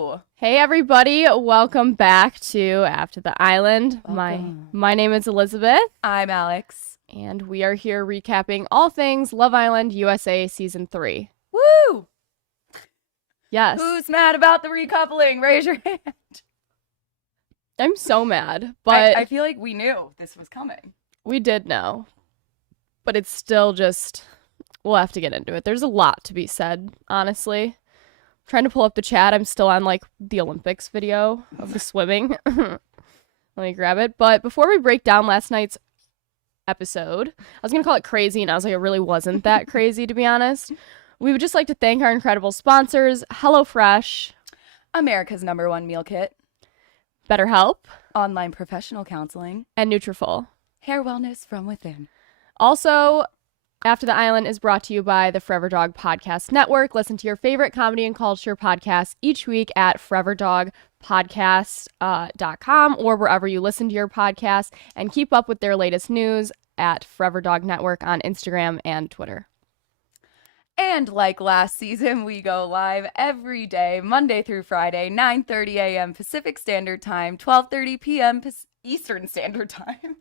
Hello. Hey everybody, welcome back to After the Island. My name is Elizabeth. I'm Alex. And we are here recapping all things Love Island USA Season 3. Woo! Yes. Who's mad about the recoupling? Raise your hand. I'm so mad, but I feel like we knew this was coming. we did know. But it's still just, we'll have to get into it. There's a lot to be said, honestly. Trying to pull up the chat. I'm still on like the Olympics video of the swimming. Let me grab it. But before we break down last night's episode, I was going to call it crazy, and I was like, it really wasn't that crazy, to be honest. We would just like to thank our incredible sponsors, HelloFresh, America's #1 meal kit, BetterHelp, online professional counseling, and Nutrafol. Hair wellness from within. Also, After the Island is brought to you by the Forever Dog Podcast Network. Listen to your favorite comedy and culture podcasts each week at foreverdogpodcast.com or wherever you listen to your podcasts, and keep up with their latest news at Forever Dog Network on Instagram and Twitter. And like last season, we go live every day, Monday through Friday, 9:30 a.m. Pacific Standard Time, 12:30 p.m. Eastern Standard Time.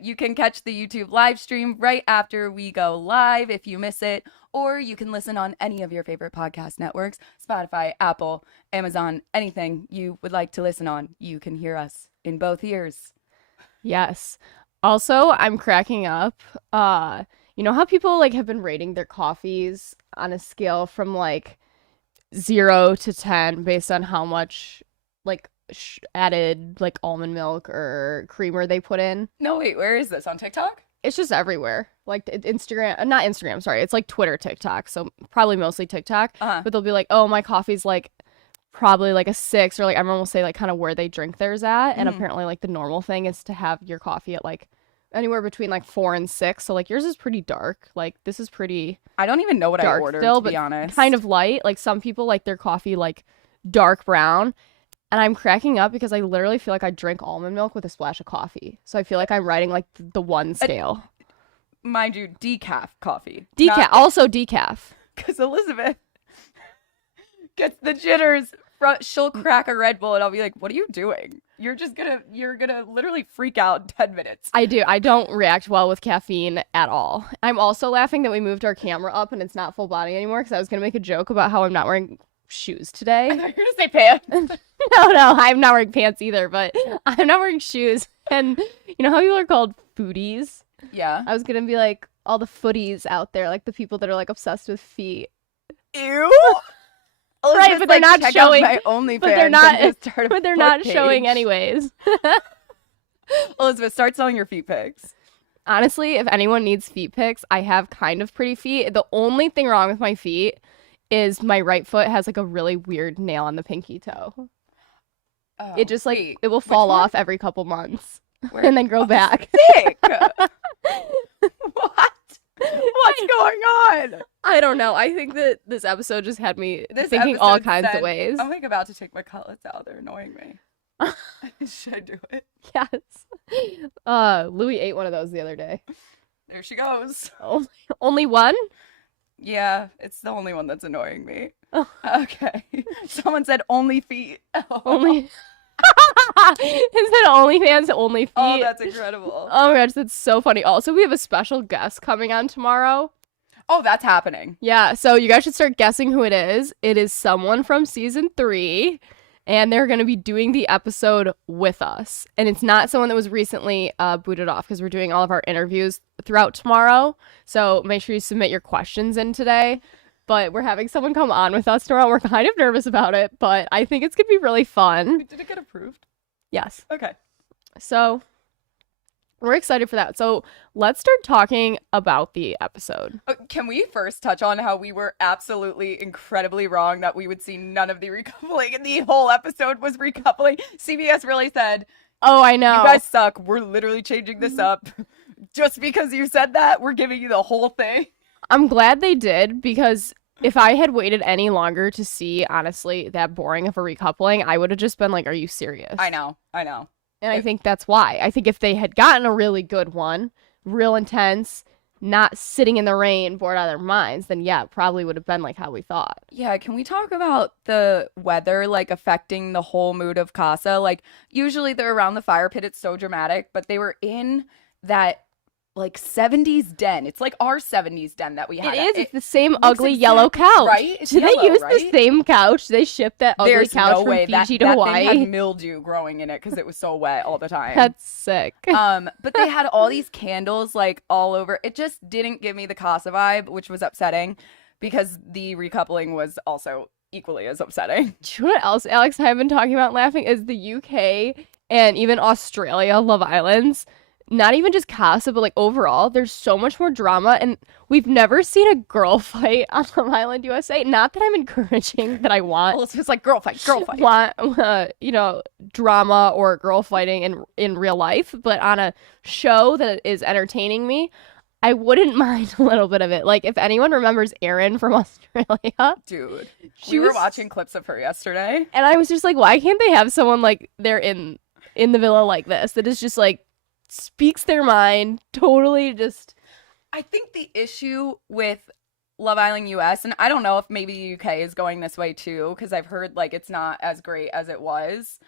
You can catch the YouTube live stream right after we go live if you miss it, or you can listen on any of your favorite podcast networks, Spotify, Apple, Amazon, anything you would like to listen on. You can hear us in both ears. Yes. Also, I'm cracking up. You know how people like have been rating their coffees on a scale from like 0 to 10 based on how much like added like almond milk or creamer they put in? No, wait, where is this? On TikTok? It's just everywhere. Like Instagram, not Instagram, sorry. It's like Twitter, TikTok. So probably mostly TikTok. But they'll be like, oh, my coffee's like probably like a 6, or like everyone will say like kind of where they drink theirs at. And apparently like the normal thing is to have your coffee at like anywhere between like 4 and 6. So like yours is pretty dark. Like this is pretty I don't even know what I ordered, still, to be but honest. kind of light. Like some people like their coffee like dark brown. And I'm cracking up because I literally feel like I drink almond milk with a splash of coffee. So I feel like I'm riding like the one scale. Mind you, decaf coffee. Decaf, also decaf. Because Elizabeth gets the jitters. She'll crack a Red Bull and I'll be like, what are you doing? You're gonna literally freak out in 10 minutes. I do. I don't react well with caffeine at all. I'm also laughing that we moved our camera up and it's not full body anymore, because I was gonna make a joke about how I'm not wearing shoes today. I thought you were gonna say pants. No, I'm not wearing pants either, but I'm not wearing shoes. And you know how people are called foodies? Yeah. I was gonna be like all the footies out there, like the people that are like obsessed with feet. Ew. Right, but they're not showing. My OnlyFans, but they're not. But But they're not showing anyways. Elizabeth, start selling your feet pics. Honestly, if anyone needs feet pics, I have kind of pretty feet. The only thing wrong with my feet is my right foot has like a really weird nail on the pinky toe. Oh, It just like wait, it will fall off every couple months and then grow back. Sick. What? What's going on? I don't know. I think that this episode just had me thinking all kinds of ways. I'm like about to take my cutlets out. They're annoying me. Should I do it? Yes. Louis ate one of those the other day. There she goes. Only one? Yeah, it's the only one that's annoying me. Oh. Okay. Someone said only feet. Only. Instead of OnlyFans, only feet. Oh, that's incredible. Oh my gosh, that's so funny. Also, we have a special guest coming on tomorrow. Oh, that's happening. Yeah, so you guys should start guessing who it is. It is someone from season 3, and they're going to be doing the episode with us. And it's not someone that was recently booted off, because we're doing all of our interviews throughout tomorrow. So make sure you submit your questions in today. But we're having someone come on with us tomorrow. We're kind of nervous about it, but I think it's going to be really fun. Did it get approved? Yes. Okay. So we're excited for that. So let's start talking about the episode. Can we first touch on how we were absolutely incredibly wrong that we would see none of the recoupling and the whole episode was recoupling? CBS really said, oh, I know. You guys suck. We're literally changing this up. Just because you said that, we're giving you the whole thing. I'm glad they did, because if I had waited any longer to see, honestly, that boring of a recoupling, I would have just been like, are you serious? I know. And I think that's why. I think if they had gotten a really good one, real intense, not sitting in the rain, bored out of their minds, then yeah, it probably would have been like how we thought. Yeah, can we talk about the weather like affecting the whole mood of Casa? Like usually they're around the fire pit, it's so dramatic, but they were in that like 70s den. It's like our 70s den that we had. It is. It's the same looks ugly yellow couch. right? It's Do yellow, they use right? the same couch? They shipped that ugly There's couch no from way Fiji that to thing had Hawaii. mildew growing in it because it was so wet all the time. That's sick. But they had all these candles like all over. It just didn't give me the Casa vibe, which was upsetting because the recoupling was also equally as upsetting. Do you know what else Alex and I have been talking about laughing is the UK and even Australia Love Islands. Not even just Casa, but like overall, there's so much more drama, and we've never seen a girl fight on Love Island USA. Not that I'm encouraging that I want, Well, it's just like girl fight. drama or girl fighting in real life, but on a show that is entertaining me, I wouldn't mind a little bit of it. Like if anyone remembers Erin from Australia, Dude, she we were was watching clips of her yesterday. and I was just like, why can't they have someone like they're in the villa like this that is just like speaks their mind, totally just. I think the issue with Love Island US, and I don't know if maybe the UK is going this way too, because I've heard like it's not as great as it was,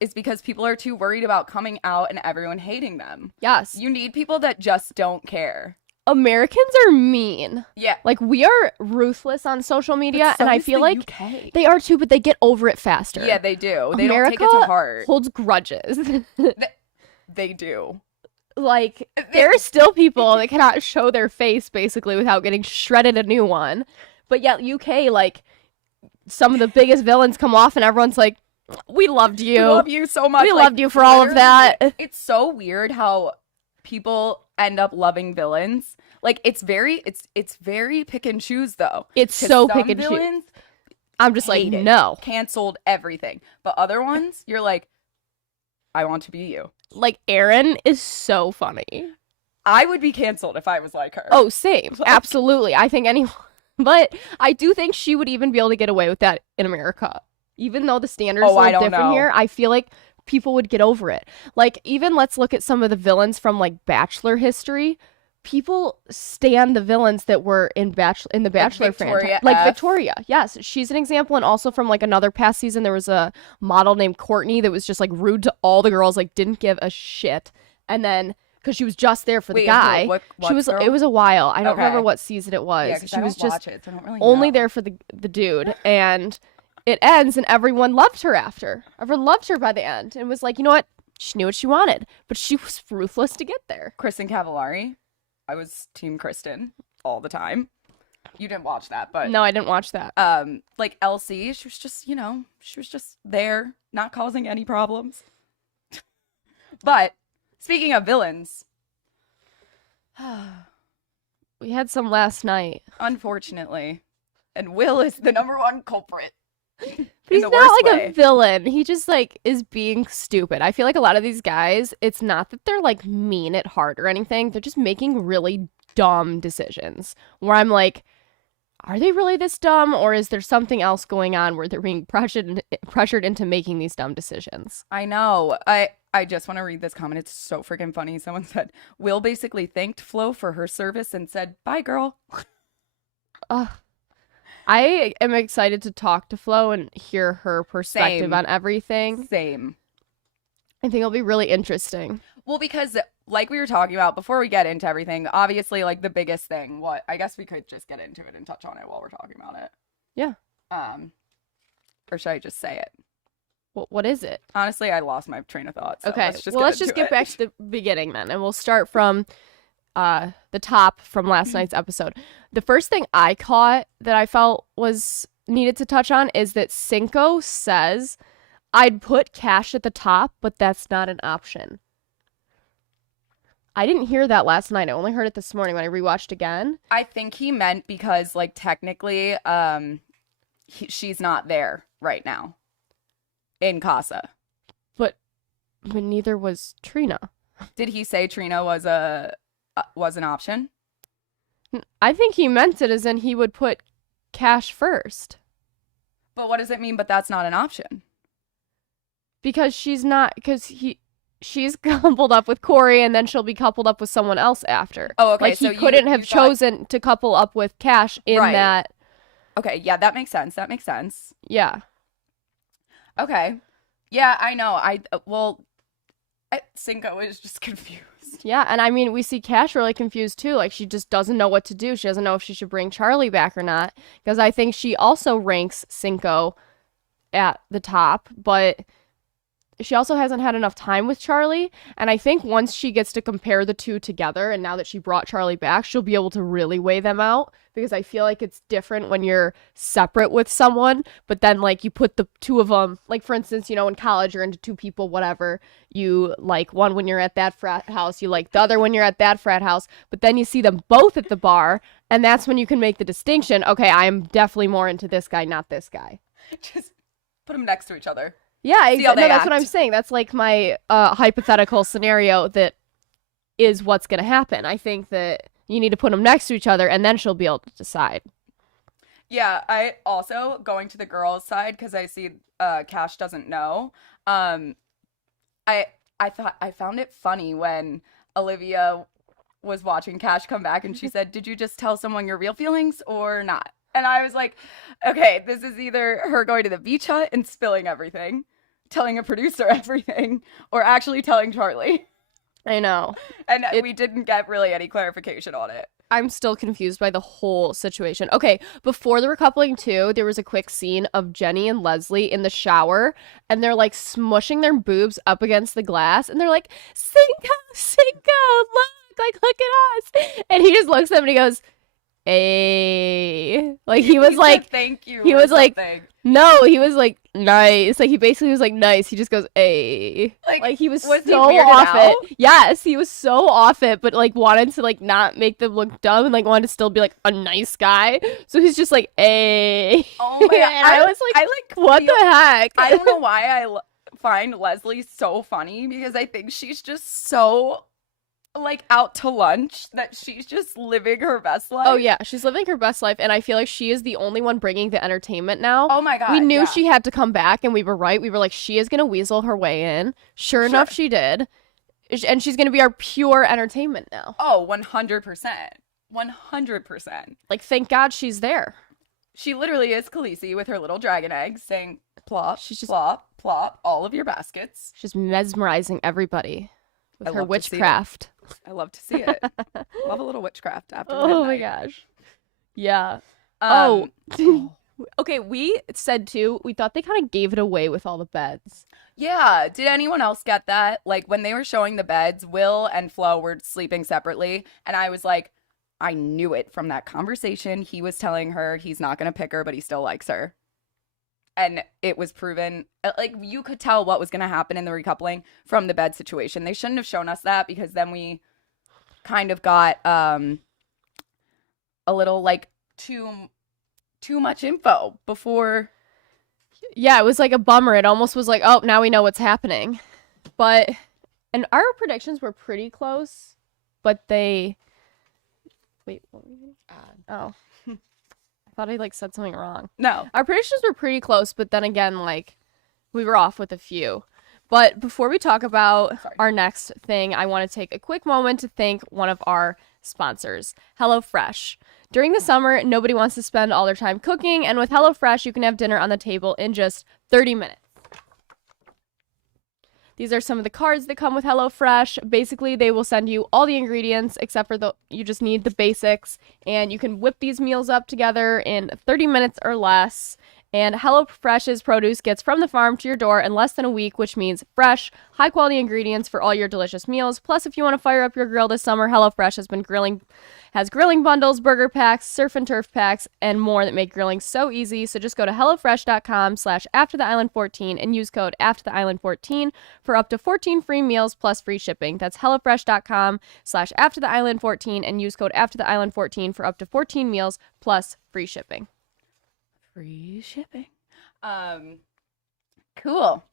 is because people are too worried about coming out and everyone hating them. Yes. You need people that just don't care. Americans are mean. Yeah. Like we are ruthless on social media, So and I is feel the like UK. they are too, but they get over it faster. Yeah, they do. They America don't take it to heart. holds grudges. They do. Like there are still people that cannot show their face basically without getting shredded a new one. But yeah, UK, like some of the biggest villains come off and everyone's like, we loved you. We love you so much. We Like, loved you for all of that. It's so weird how people end up loving villains. Like it's very pick and choose though. It's 'Cause so some pick and choose. villains I'm just like, hated, no. canceled everything. But other ones, you're like, I want to be you. Like Erin is so funny. I would be canceled if I was like her. Oh, same. Absolutely. I think anyone. But I do think she would even be able to get away with that in America. Even though the standards Oh, I are don't different know. here, I feel like people would get over it. Like, even let's look at some of the villains from, like, Bachelor history. People stand the villains that were in the Bachelor franchise. Victoria Like F. Victoria. Yes, she's an example. And also from, like, another past season, there was a model named Courtney that was just, like, rude to all the girls, like, didn't give a shit. And then, because she was just there for the Wait, guy. what She was. girl? It was a while. I don't Okay. remember what season it was. Yeah, 'cause she I was don't just watch it, so I don't really only know. there for the dude, and it ends, and everyone loved her after. Everyone loved her by the end, and was like, you know what? She knew what she wanted, but she was ruthless to get there. Kristen Cavallari. I was Team Kristen all the time. You didn't watch that, but No, I didn't watch that. like Elsie, she was just, she was just there, not causing any problems. But speaking of villains, We had some last night, unfortunately, and Will is the number one culprit. but In he's the not worst like way. a villain. He just like is being stupid. I feel like a lot of these guys, it's not that they're like mean at heart or anything. They're just making really dumb decisions. Where I'm like, are they really this dumb, or is there something else going on where they're being pressured into making these dumb decisions? I know. I just want to read this comment. It's so freaking funny. Someone said, Will basically thanked Flo for her service and said, bye, girl. I am excited to talk to Flo and hear her perspective Same. on everything. Same. I think it'll be really interesting. Well, because like we were talking about before we get into everything, obviously like the biggest thing, I guess we could just get into it and touch on it while we're talking about it. Yeah. Or should I just say it? What is it? Honestly, I lost my train of thought. So Okay. Let's just get it. back to the beginning then, and we'll start from the top from last night's episode. The first thing I caught that I felt was needed to touch on is that Cinco says, I'd put cash at the top, but that's not an option. I didn't hear that last night. I only heard it this morning when I rewatched again. I think he meant because like technically she's not there right now in Casa. But neither was Trina. Did he say Trina was an option? I think he meant it as in he would put cash first. But what does it mean? But that's not an option. Because she's not, because he, she's coupled up with Corey, and then she'll be coupled up with someone else after. Oh, okay. Like, he So couldn't you have thought- chosen to couple up with Cash in Right. that. Okay, yeah, that makes sense. That makes sense. Yeah. Okay. Yeah, I know. Cinco is just confused. Yeah, and I mean, we see Cash really confused too. Like, she just doesn't know what to do. She doesn't know if she should bring Charlie back or not. Because I think she also ranks Cinco at the top, but she also hasn't had enough time with Charlie. And I think once she gets to compare the two together, and now that she brought Charlie back, she'll be able to really weigh them out. Because I feel like it's different when you're separate with someone, but then, like, you put the two of them, like, for instance, you know, in college you're into two people, whatever. You like one when you're at that frat house, you like the other when you're at that frat house, but then you see them both at the bar, and that's when you can make the distinction. Okay, I am definitely more into this guy, not this guy. Just put them next to each other. Yeah, See how no, they that's what act. I'm saying. That's like my hypothetical scenario that is what's going to happen. I think that you need to put them next to each other, and then she'll be able to decide. Yeah, I also, going to the girls' side, because I see Cash doesn't know, I found it funny when Olivia was watching Cash come back and she said, "Did you just tell someone your real feelings or not?" And I was like, okay, this is either her going to the beach hut and spilling everything, telling a producer everything, or actually telling Charlie. I know. And we didn't get really any clarification on it. I'm still confused by the whole situation. Okay, before the recoupling too, there was a quick scene of Jenny and Leslie in the shower, and they're like smushing their boobs up against the glass, and they're like, Cinco, Cinco, look at us. And he just looks at them and he goes, hey. Like, he was He like, said thank you. he or was like, something. no, he was like, nice. Like, he basically was like, nice. He just goes, hey. Like, he was was he so weirded off out? it. Yes, he was so off it, but like wanted to like not make them look dumb and like wanted to still be like a nice guy. So he's just like, hey. Oh my god! And I was like, what feel- the heck? I don't know why find Leslie so funny, because I think she's just so like out to lunch that she's just living her best life. Oh yeah, she's living her best life, and I feel like she is the only one bringing the entertainment now. Oh my god! We knew yeah. she had to come back, and we were right. We were like, she is gonna weasel her way in. Sure enough, she did, and she's gonna be our pure entertainment now. Oh, 100%. 100%. Like, thank God she's there. She literally is Khaleesi with her little dragon eggs saying plop, She's just- plop, plop, all of your baskets. She's mesmerizing everybody with I her love to see it. witchcraft. I love to see it. Love a little witchcraft after Oh my midnight. gosh. Yeah. Um, Okay, we said too, we thought they kind of gave it away with all the beds. Yeah, did anyone else get that? Like, when they were showing the beds, Will and Flo were sleeping separately, and I was like, I knew it from that conversation. He was telling her he's not going to pick her, but he still likes her. And it was proven, like, you could tell what was going to happen in the recoupling from the bed situation. They shouldn't have shown us that, because then we kind of got a little, like, too much info before. Yeah, it was like a bummer. It almost was like, oh, now we know what's happening. But, and our predictions were pretty close, but they, wait, what were you oh. I thought I, like, said something wrong. No. Our predictions were pretty close, but then again, like, we were off with a few. But before we talk about our next thing, I want to take a quick moment to thank one of our sponsors, HelloFresh. During the summer, nobody wants to spend all their time cooking, and with HelloFresh, you can have dinner on the table in just 30 minutes. These are some of the cards that come with HelloFresh. Basically, they will send you all the ingredients, except for you just need the basics, and you can whip these meals up together in 30 minutes or less. And HelloFresh's produce gets from the farm to your door in less than a week, which means fresh, high-quality ingredients for all your delicious meals. Plus, if you want to fire up your grill this summer, HelloFresh has grilling bundles, burger packs, surf and turf packs, and more that make grilling so easy. So just go to HelloFresh.com/AfterTheIsland14 and use code AfterTheIsland14 for up to 14 free meals plus free shipping. That's HelloFresh.com/AfterTheIsland14 and use code AfterTheIsland14 for up to 14 meals plus free shipping. Free shipping. Cool.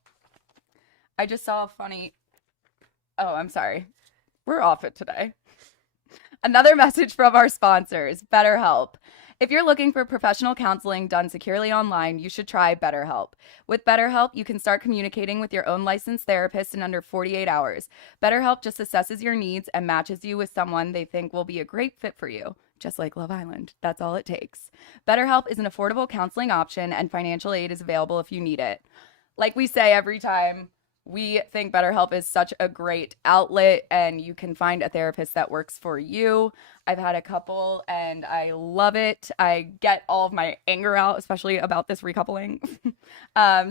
I just saw a funny. Oh, I'm sorry. We're off it today. Another message from our sponsors, BetterHelp. If you're looking for professional counseling done securely online, you should try BetterHelp. With BetterHelp, you can start communicating with your own licensed therapist in under 48 hours. BetterHelp just assesses your needs and matches you with someone they think will be a great fit for you. Just like Love Island. That's all it takes. BetterHelp is an affordable counseling option, and financial aid is available if you need it. Like we say every time, we think BetterHelp is such a great outlet, and you can find a therapist that works for you. I've had a couple, and I love it. I get all of my anger out, especially about this recoupling.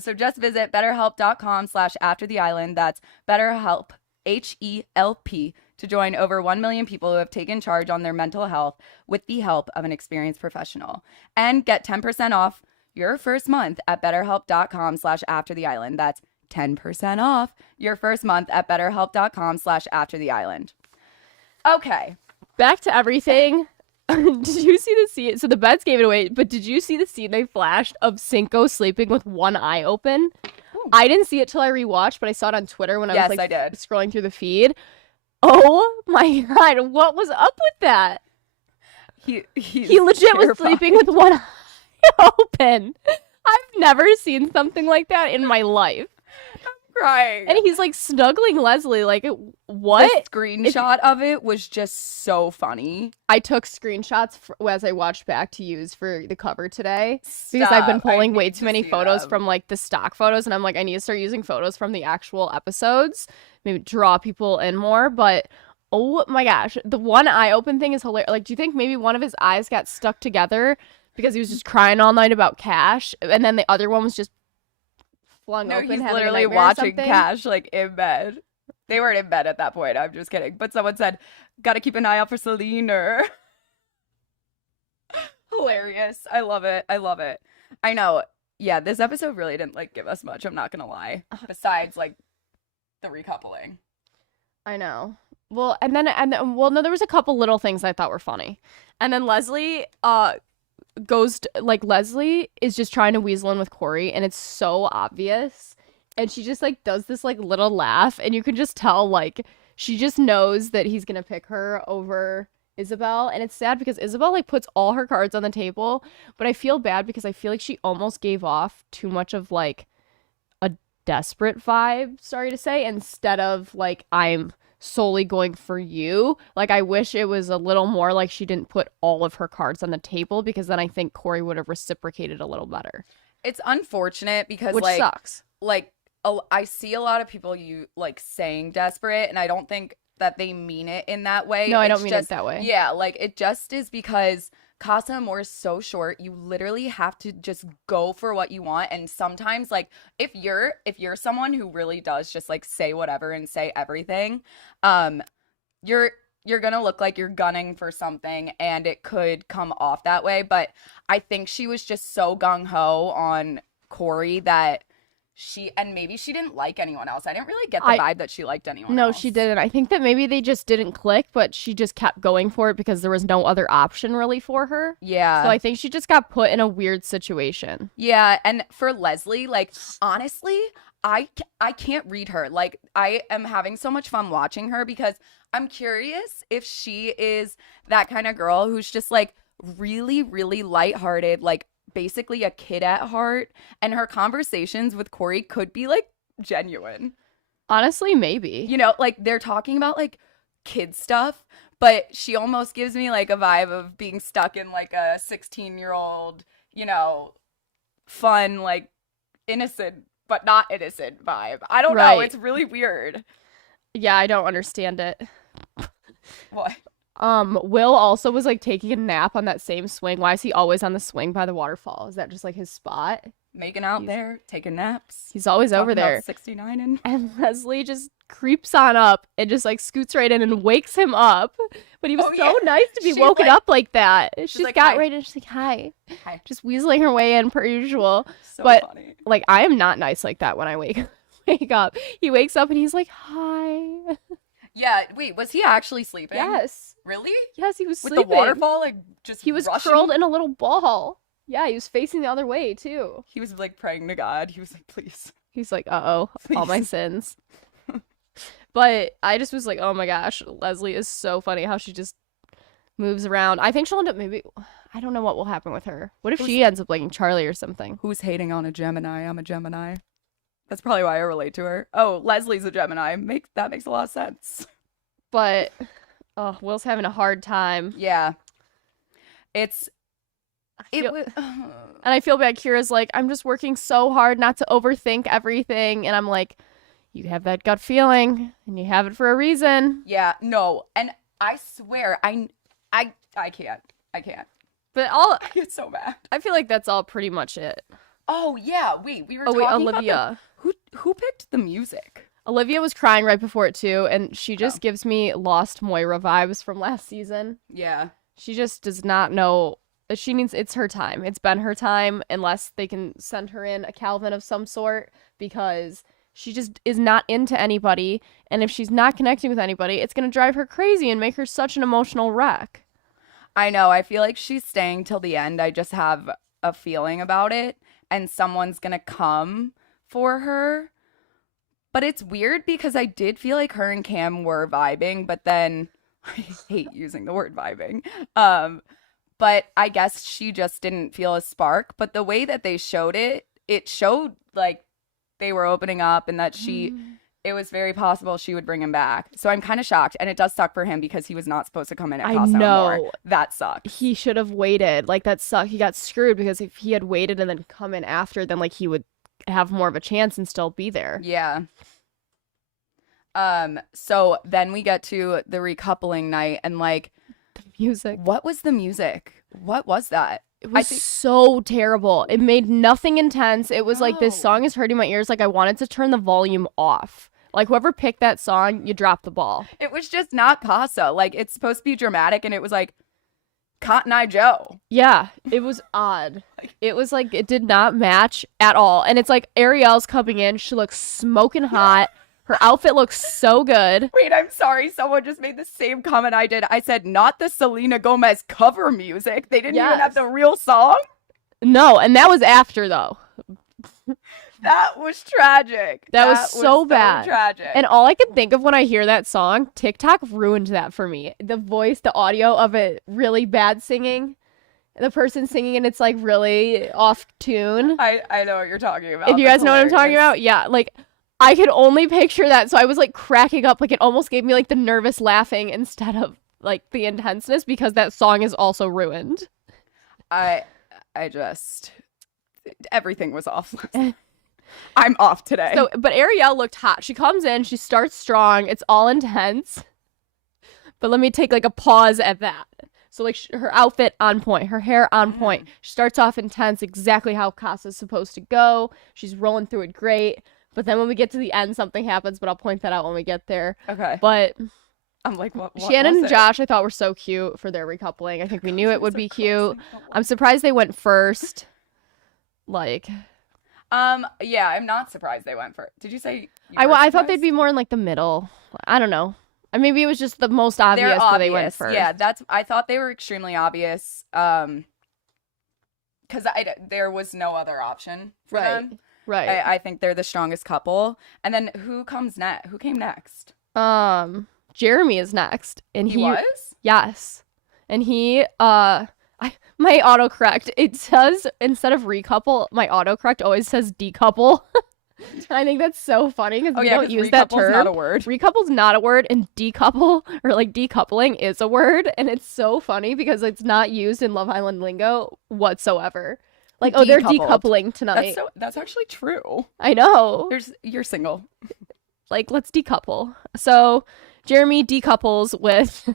So just visit betterhelp.com/aftertheisland. That's BetterHelp, HELP, to join over 1 million people who have taken charge on their mental health with the help of an experienced professional. And get 10% off your first month at betterhelp.com/aftertheisland. That's 10% off your first month at betterhelp.com/aftertheisland. Okay. Back to everything. Did you see the scene? So the beds gave it away, but did you see the scene they flashed of Cinco sleeping with one eye open? Ooh. I didn't see it till I rewatched, but I saw it on Twitter when I was I did. scrolling through the feed. Oh my God, what was up with that? He legit was sleeping with one eye open. I've never seen something like that in my life. Crying. And he's like snuggling Leslie. Like, what? The screenshot of it was just so funny. I took screenshots as I watched back to use for the cover today because I've been pulling way too many photos from like the stock photos, and I'm like, I need to start using photos from the actual episodes, maybe draw people in more. But oh my gosh, the one eye open thing is hilarious. Like, do you think maybe one of his eyes got stuck together because he was just crying all night about Cash, and then the other one was just flung open? He's having literally a nightmare watching Cash like in bed. They weren't in bed at that point. I'm just kidding. But someone said, "Gotta keep an eye out for Celine." Hilarious. I love it. I love it. I know. Yeah, this episode really didn't like give us much. I'm not gonna lie. Besides like the recoupling. I know. Well, and then no, there was a couple little things I thought were funny, and then Leslie Leslie is just trying to weasel in with Corey, and it's so obvious, and she just like does this like little laugh, and you can just tell like she just knows that he's gonna pick her over Isabel. And it's sad because Isabel like puts all her cards on the table, but I feel bad because I feel like she almost gave off too much of like a desperate vibe, sorry to say, instead of like, I'm solely going for you. Like, I wish it was a little more like she didn't put all of her cards on the table, because then I think Corey would have reciprocated a little better. It's unfortunate because which like sucks. Like I see a lot of people saying desperate, and I don't think that they mean it in that way. No, I don't mean it that way. Yeah, like it just is because Casa Amor is so short. You literally have to just go for what you want. And sometimes like if you're someone who really does just like say whatever and say everything, you're gonna look like you're gunning for something, and it could come off that way. But I think she was just so gung-ho on Corey that maybe she didn't like anyone else. I didn't really get the vibe that she liked anyone else. No, she didn't. I think that maybe they just didn't click, but she just kept going for it because there was no other option really for her. Yeah. So I think she just got put in a weird situation. Yeah, and for Leslie, like, honestly, I can't read her. Like, I am having so much fun watching her because I'm curious if she is that kind of girl who's just, like, really, really lighthearted, like, basically a kid at heart, and her conversations with Corey could be like genuine. Honestly, maybe. You know, like they're talking about like kid stuff, but she almost gives me like a vibe of being stuck in like a 16-year-old, you know, fun, like innocent but not innocent vibe. I don't know. It's really weird. Yeah, I don't understand it. What? Will also was like taking a nap on that same swing. Why is he always on the swing by the waterfall? Is that just like his spot? Making out there, taking naps. He's always over there. 69 and Leslie just creeps on up and just like scoots right in and wakes him up. But he was so nice to be woken up like that. She's like, got right in. She's like, hi. Just weaseling her way in per usual. So but funny. Like, I am not nice like that when I wake up. He wakes up and he's like, hi. Yeah, wait, was he actually sleeping? Yes. Really? Yes, he was sleeping. With the waterfall, like, just he was rushing? curled in a little ball. Yeah, he was facing the other way, too. He was, like, praying to God. He was like, please. He's like, uh-oh, all my sins. But I just was like, oh my gosh, Leslie is so funny how she just moves around. I think she'll end up I don't know what will happen with her. What if she ends up liking Charlie or something? Who's hating on a Gemini? I'm a Gemini. That's probably why I relate to her. Oh, Leslie's a Gemini. That makes a lot of sense. But, oh, Will's having a hard time. Yeah. And I feel bad. Kira's like, I'm just working so hard not to overthink everything. And I'm like, you have that gut feeling, and you have it for a reason. Yeah, no. And I swear, I can't. I can't. But I get so mad. I feel like that's all pretty much it. Oh, yeah. Wait, we were talking Olivia. About who picked the music? Olivia was crying right before it, too, and she just gives me Lost Moira vibes from last season. Yeah. She just does not know. It's her time. It's been her time, unless they can send her in a Calvin of some sort, because she just is not into anybody, and if she's not connecting with anybody, it's going to drive her crazy and make her such an emotional wreck. I know. I feel like she's staying till the end. I just have a feeling about it, and someone's going to come for her. But it's weird because I did feel like her and Cam were vibing, but then I hate using the word vibing. But I guess she just didn't feel a spark. But the way that they showed it, it showed like they were opening up and that it was very possible she would bring him back. So I'm kind of shocked. And it does suck for him because he was not supposed to come in at CASA. I know. Amour. That sucks. He should have waited. Like, that sucked. He got screwed because if he had waited and then come in after, then like he would have more of a chance and still be there. Yeah. So then we get to the recoupling night and like the music. What was the music? What was that? It was so terrible. It made nothing intense. It was like, this song is hurting my ears. Like, I wanted to turn the volume off. Like, whoever picked that song, you dropped the ball. It was just not CASA. Like, it's supposed to be dramatic, and it was like Cotton Eye Joe. Yeah, it was odd. It was like, it did not match at all. And it's like, Ariel's coming in. She looks smoking hot. Her outfit looks so good. Wait, I'm sorry. Someone just made the same comment I did. I said, not the Selena Gomez cover music. They didn't even have the real song? No, and that was after, though. That was tragic. That was so bad. Tragic. And all I can think of when I hear that song, TikTok ruined that for me. The voice, the audio of it really bad singing. The person singing and it's like really off tune. I know what you're talking about. If you guys know what I'm talking about, yeah, like I could only picture that, so I was like cracking up. Like, it almost gave me like the nervous laughing instead of like the intenseness, because that song is also ruined. I just, everything was off. I'm off today. So, but Ariel looked hot. She comes in, she starts strong. It's all intense. But let me take like a pause at that. So like her outfit on point, her hair on point. She starts off intense, exactly how CASA's supposed to go. She's rolling through it great. But then when we get to the end, something happens, but I'll point that out when we get there. Okay. But I'm like, what Shannon and Josh, I thought were so cute for their recoupling. I think we knew it would be cute. I'm surprised they went first. Like, yeah, I'm not surprised they went first. Did you say? I thought they'd be more in like the middle. I don't know. Maybe it was just the most obvious where they went first. Yeah, I thought they were extremely obvious. Because there was no other option for them. Right. I think they're the strongest couple. And then who comes next? Who came next? Jeremy is next. And he was? Yes. And he, my autocorrect, it says, instead of recouple, my autocorrect always says decouple. I think that's so funny because we don't use that term. Not a word. Recouple's not a word, and decouple, or like decoupling, is a word. And it's so funny because it's not used in Love Island lingo whatsoever. Like, oh, they're decoupling tonight. That's actually true. I know. You're single. Like, let's decouple. So, Jeremy decouples with...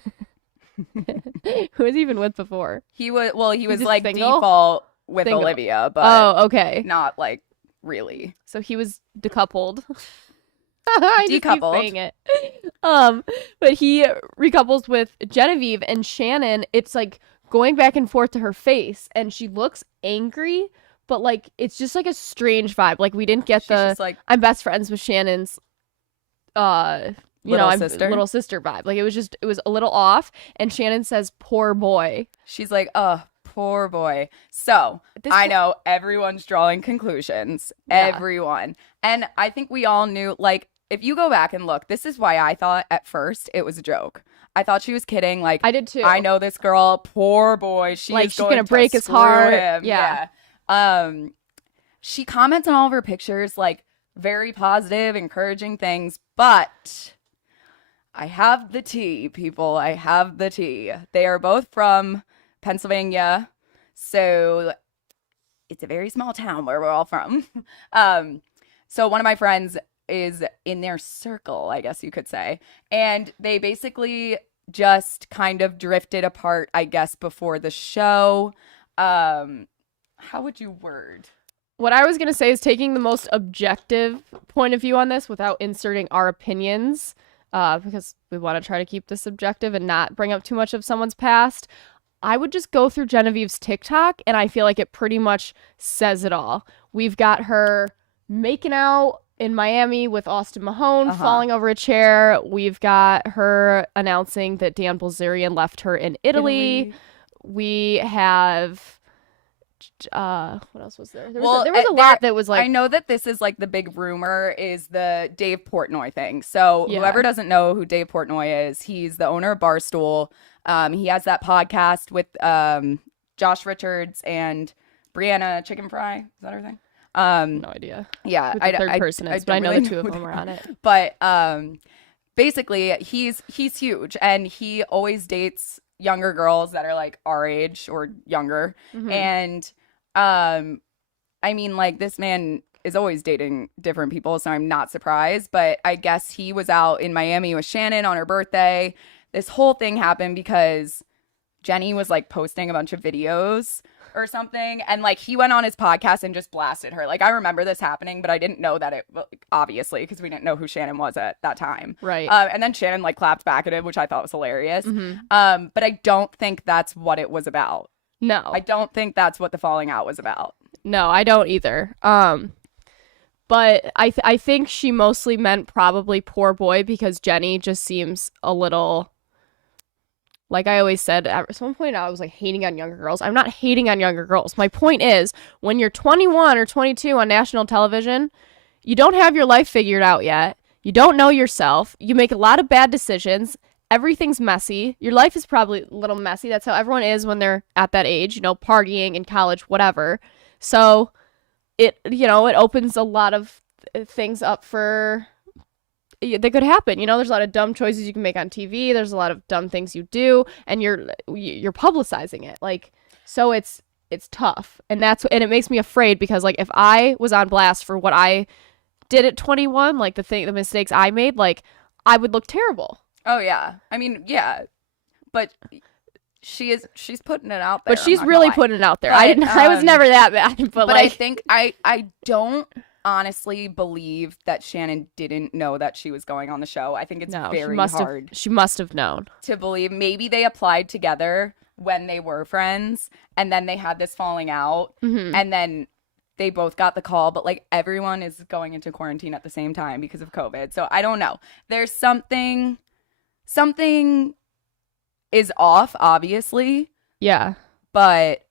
Who was he even with before? He was like single? Default with single. Olivia, but okay. Not like really. So he was decoupled. I just keep saying it. But he recouples with Genevieve and Shannon. It's like going back and forth to her face, and she looks angry, but like it's just like a strange vibe. Like we didn't get I'm best friends with Shannon's little sister vibe. Like it was a little off, and Shannon says poor boy. She's like, poor boy. So I know everyone's drawing conclusions. Yeah. Everyone. And I think we all knew, like, if you go back and look, this is why I thought at first it was a joke. I thought she was kidding. Like, I did too. I know this girl, poor boy. She's gonna break his heart. Him. Yeah. She comments on all of her pictures, like, very positive, encouraging things, but I have the tea, people. I have the tea. They are both from Pennsylvania, so it's a very small town where we're all from. So one of my friends is in their circle, I guess you could say, and they basically just kind of drifted apart, I guess, before the show. How would you word? What I was going to say is taking the most objective point of view on this without inserting our opinions, because we want to try to keep this objective and not bring up too much of someone's past. I would just go through Genevieve's TikTok, and I feel like it pretty much says it all. We've got her making out in Miami with Austin Mahone, falling over a chair. We've got her announcing that Dan Bilzerian left her in Italy. We have... what else was there? There was a lot that was like... I know that this is like the big rumor is the Dave Portnoy thing. So whoever doesn't know who Dave Portnoy is, he's the owner of Barstool. He has that podcast with Josh Richards and Brianna Chicken Fry. Is that her thing? No idea. Yeah, Who the third person is, but I know really the two of them are on it. But basically, he's huge, and he always dates younger girls that are like our age or younger. And I mean, like, this man is always dating different people, so I'm not surprised. But I guess he was out in Miami with Shannon on her birthday. This whole thing happened because Genny was like posting a bunch of videos or something, and like he went on his podcast and just blasted her. Like, I remember this happening, but I didn't know that it, obviously, because we didn't know who Shannon was at that time. Right. And then Shannon like clapped back at him, which I thought was hilarious. But I don't think that's what it was about. No. I don't think that's what the falling out was about. No, I don't either. But I think she mostly meant probably poor boy, because Genny just seems a little... Like I always said, at some point I was like hating on younger girls. I'm not hating on younger girls. My point is, when you're 21 or 22 on national television, you don't have your life figured out yet. You don't know yourself. You make a lot of bad decisions. Everything's messy. Your life is probably a little messy. That's how everyone is when they're at that age, you know, partying in college, whatever. So it opens a lot of things up for... that could happen. You know, there's a lot of dumb choices you can make on TV. There's a lot of dumb things you do, and you're publicizing it. Like, so it's tough. And it makes me afraid, because like if I was on blast for what I did at 21, like the mistakes I made, like I would look terrible. Oh yeah. I mean, yeah. But she's putting it out there. But she's really putting it out there. But, I was never that bad, but like I think I don't honestly believe that Shannon didn't know that she was going on the show. I think it's very hard. She must have known to believe. Maybe they applied together when they were friends, and then they had this falling out, and then they both got the call. But like, everyone is going into quarantine at the same time because of COVID. So I don't know. There's something is off, obviously. Yeah. But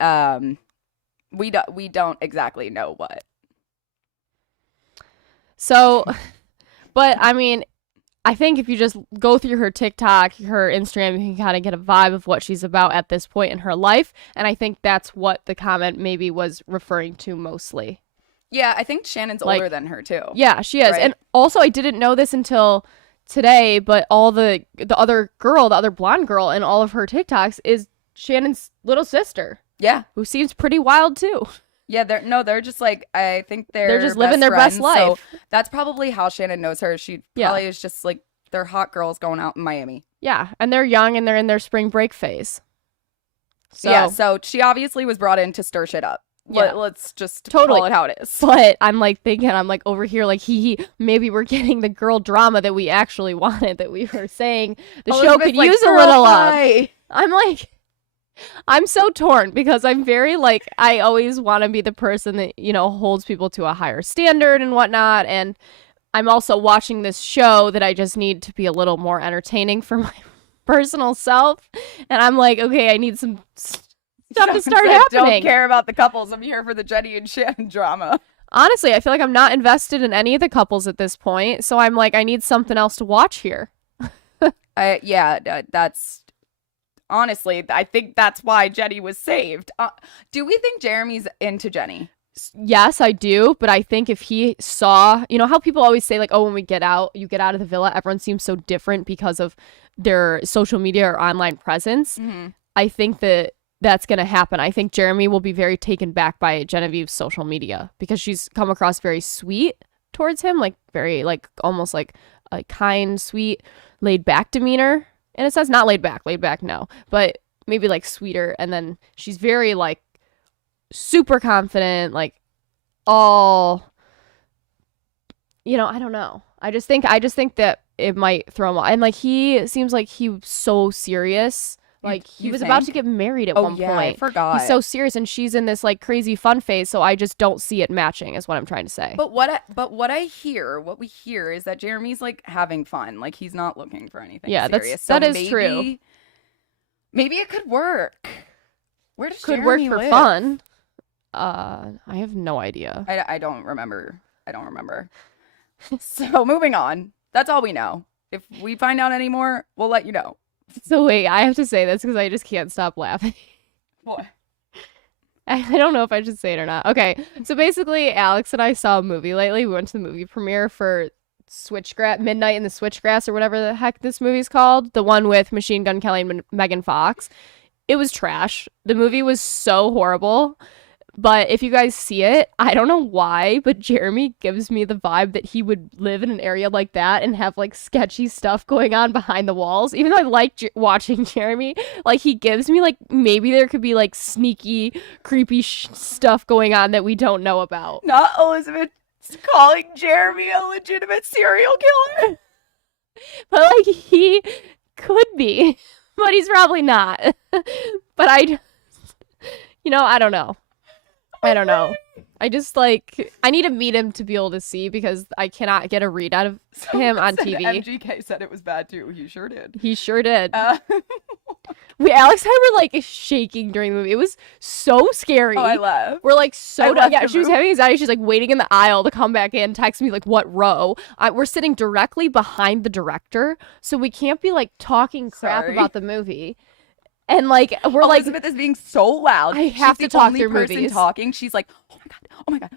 we don't exactly know what. So, but I mean, I think if you just go through her TikTok, her Instagram, you can kind of get a vibe of what she's about at this point in her life. And I think that's what the comment maybe was referring to mostly. Yeah, I think Shannon's older than her too. Yeah, she is. Right? And also, I didn't know this until today, but all the other blonde girl in all of her TikToks is Shannon's little sister. Yeah. Who seems pretty wild too. Yeah, they're just like, I think they're just living their best life. So that's probably how Shannon knows her. She probably is just like, they're hot girls going out in Miami. Yeah, and they're young and they're in their spring break phase. So she obviously was brought in to stir shit up. Yeah. Let's just totally call it how it is. But I'm like thinking, I'm like over here, like maybe we're getting the girl drama that we actually wanted, that we were saying the show could use a little of. I'm like... I'm so torn, because I'm very like, I always want to be the person that, you know, holds people to a higher standard and whatnot. And I'm also watching this show that I just need to be a little more entertaining for my personal self. And I'm like, okay, I need some stuff to start happening. Don't care about the couples. I'm here for the Genny and Shannon drama. Honestly, I feel like I'm not invested in any of the couples at this point. So I'm like, I need something else to watch here. That's honestly, I think that's why Jenny was saved. Do we think Jeremy's into Jenny? Yes, I do, but I think if he saw, you know how people always say like, oh, when we get out, you get out of the villa, everyone seems so different because of their social media or online presence. Mm-hmm. I think that that's going to happen. I think Jeremy will be very taken back by Genevieve's social media because she's come across very sweet towards him, like very like almost like a kind, sweet, laid back demeanor. And it says not laid back, no, but maybe like sweeter. And then she's very like super confident, like all, you know, I don't know. I just think that it might throw him off. And like he seems like he was so serious. Like he was about to get married at one point. I forgot. He's so serious, and she's in this like crazy fun phase. So I just don't see it matching. Is what I'm trying to say. But what we hear is that Jeremy's like having fun. Like he's not looking for anything. Yeah, serious. that is true. Maybe it could work. Where does could Jeremy work for live? fun? I have no idea. I don't remember. So moving on. That's all we know. If we find out any more, we'll let you know. So wait, I have to say this because I just can't stop laughing. What? I don't know if I should say it or not. Okay, so basically, Alex and I saw a movie lately. We went to the movie premiere for Midnight in the Switchgrass or whatever the heck this movie's called. The one with Machine Gun Kelly and Megan Fox. It was trash. The movie was so horrible. But if you guys see it, I don't know why, but Jeremy gives me the vibe that he would live in an area like that and have like sketchy stuff going on behind the walls. Even though I like watching Jeremy, like he gives me like maybe there could be like sneaky, creepy stuff going on that we don't know about. Not Elizabeth calling Jeremy a legitimate serial killer. But like he could be, but he's probably not. But I don't know. I don't know. I just like I need to meet him to be able to see because I cannot get a read out of him on TV. MGK said it was bad too. He sure did. He sure did. Alex and I were like shaking during the movie. It was so scary. Oh, I laughed. We're like so done. Yeah, she was room. having anxiety. She's like waiting in the aisle to come back in, text me like what row. We're sitting directly behind the director, so we can't be like talking crap about the movie. And like we're Elizabeth is being so loud. I have to talk through movies. Talking. She's like, oh my god,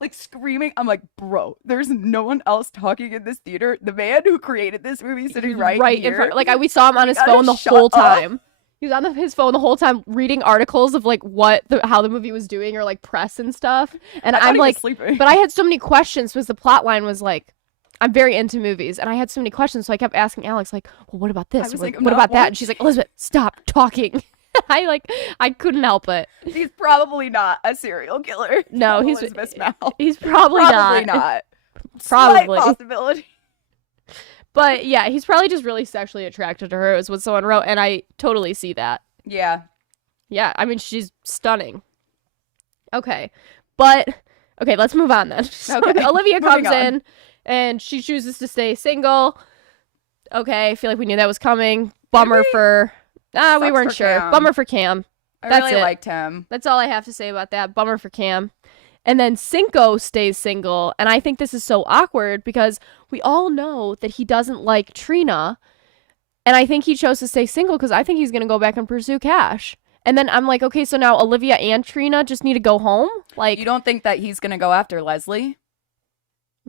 like screaming. I'm like, bro, there's no one else talking in this theater. The man who created this movie sitting right here. In front. Like we saw him on his phone the whole time. He was on his phone the whole time reading articles of like how the movie was doing or like press and stuff. And I'm like, but I had so many questions because the plot line was like, I'm very into movies, and I had so many questions, so I kept asking Alex, like, well, what about this? What about that? And she's like, Elizabeth, stop talking. I couldn't help it. He's probably not a serial killer. No, he's probably not. Probably. Slight possibility. But yeah, he's probably just really sexually attracted to her, is what someone wrote, and I totally see that. Yeah. Yeah, I mean, she's stunning. Okay, let's move on then. So okay. Olivia comes in. And she chooses to stay single. Okay, I feel like we knew that was coming. Bummer for... we weren't sure. Cam. Bummer for Cam. I really liked him. That's all I have to say about that. Bummer for Cam. And then Cinco stays single. And I think this is so awkward because we all know that he doesn't like Trina. And I think he chose to stay single because I think he's going to go back and pursue Cash. And then I'm like, okay, so now Olivia and Trina just need to go home? Like, you don't think that he's going to go after Leslie?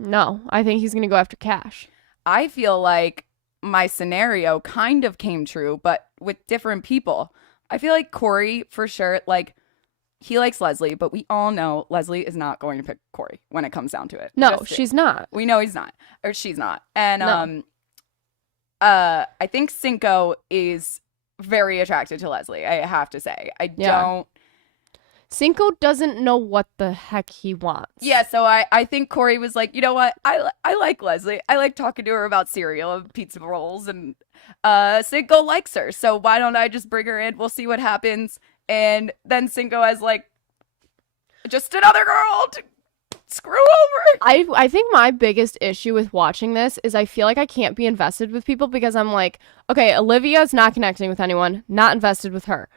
No, I think he's going to go after Cash. I feel like my scenario kind of came true, but with different people. I feel like Corey, for sure, like, he likes Leslie, but we all know Leslie is not going to pick Corey when it comes down to it. No, she's not. We know he's not. Or she's not. And no. I think Cinco is very attracted to Leslie, I have to say. Cinco doesn't know what the heck he wants. Yeah, so I think Corey was like, you know what? I like Leslie. I like talking to her about cereal and pizza rolls, and Cinco likes her. So why don't I just bring her in? We'll see what happens. And then Cinco has like just another girl to screw over. I think my biggest issue with watching this is I feel like I can't be invested with people because I'm like, okay, Olivia's not connecting with anyone, not invested with her.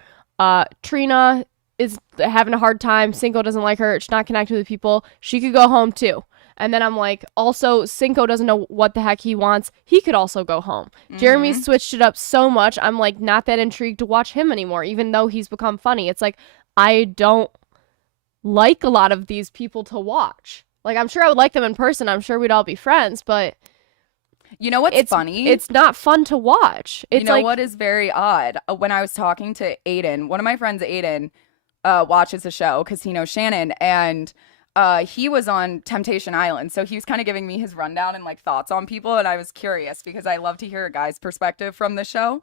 Trina is having a hard time. Cinco doesn't like her. She's not connected with people. She could go home too. And then I'm like, also, Cinco doesn't know what the heck he wants. He could also go home. Jeremy switched it up so much. I'm like not that intrigued to watch him anymore, even though he's become funny. It's like I don't like a lot of these people to watch. Like, I'm sure I would like them in person. I'm sure we'd all be friends, but you know what's funny? It's not fun to watch. It's you know like, what is very odd? When I was talking to Aiden, one of my friends, Aiden, watches the show because he knows Shannon, and he was on Temptation Island, so he was kind of giving me his rundown and like thoughts on people, and I was curious because I love to hear a guy's perspective from the show,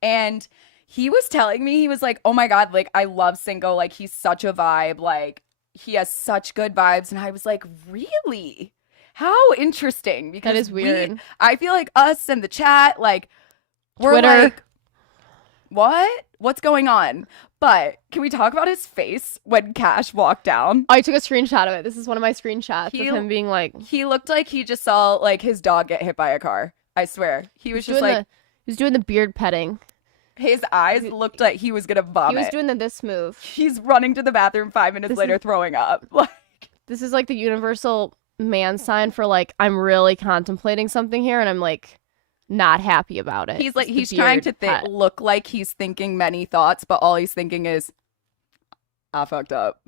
and he was telling me, he was like, oh my God, like I love Cinco, like he's such a vibe, like he has such good vibes, and I was like, really? How interesting, because that is weird. I feel like us and the chat, like we're Twitter. like, what's going on? But can we talk about his face when Cash walked down? I took a screenshot of it. This is one of my screenshots of him being like, he looked like he just saw like his dog get hit by a car. I swear. He was just like, he was doing the beard petting. His eyes looked like he was gonna vomit. He was doing this move. He's running to the bathroom 5 minutes later throwing up. This is like the universal man sign for like, I'm really contemplating something here and I'm like not happy about it. He's like, he's trying to look like he's thinking many thoughts, but all he's thinking is, I fucked up.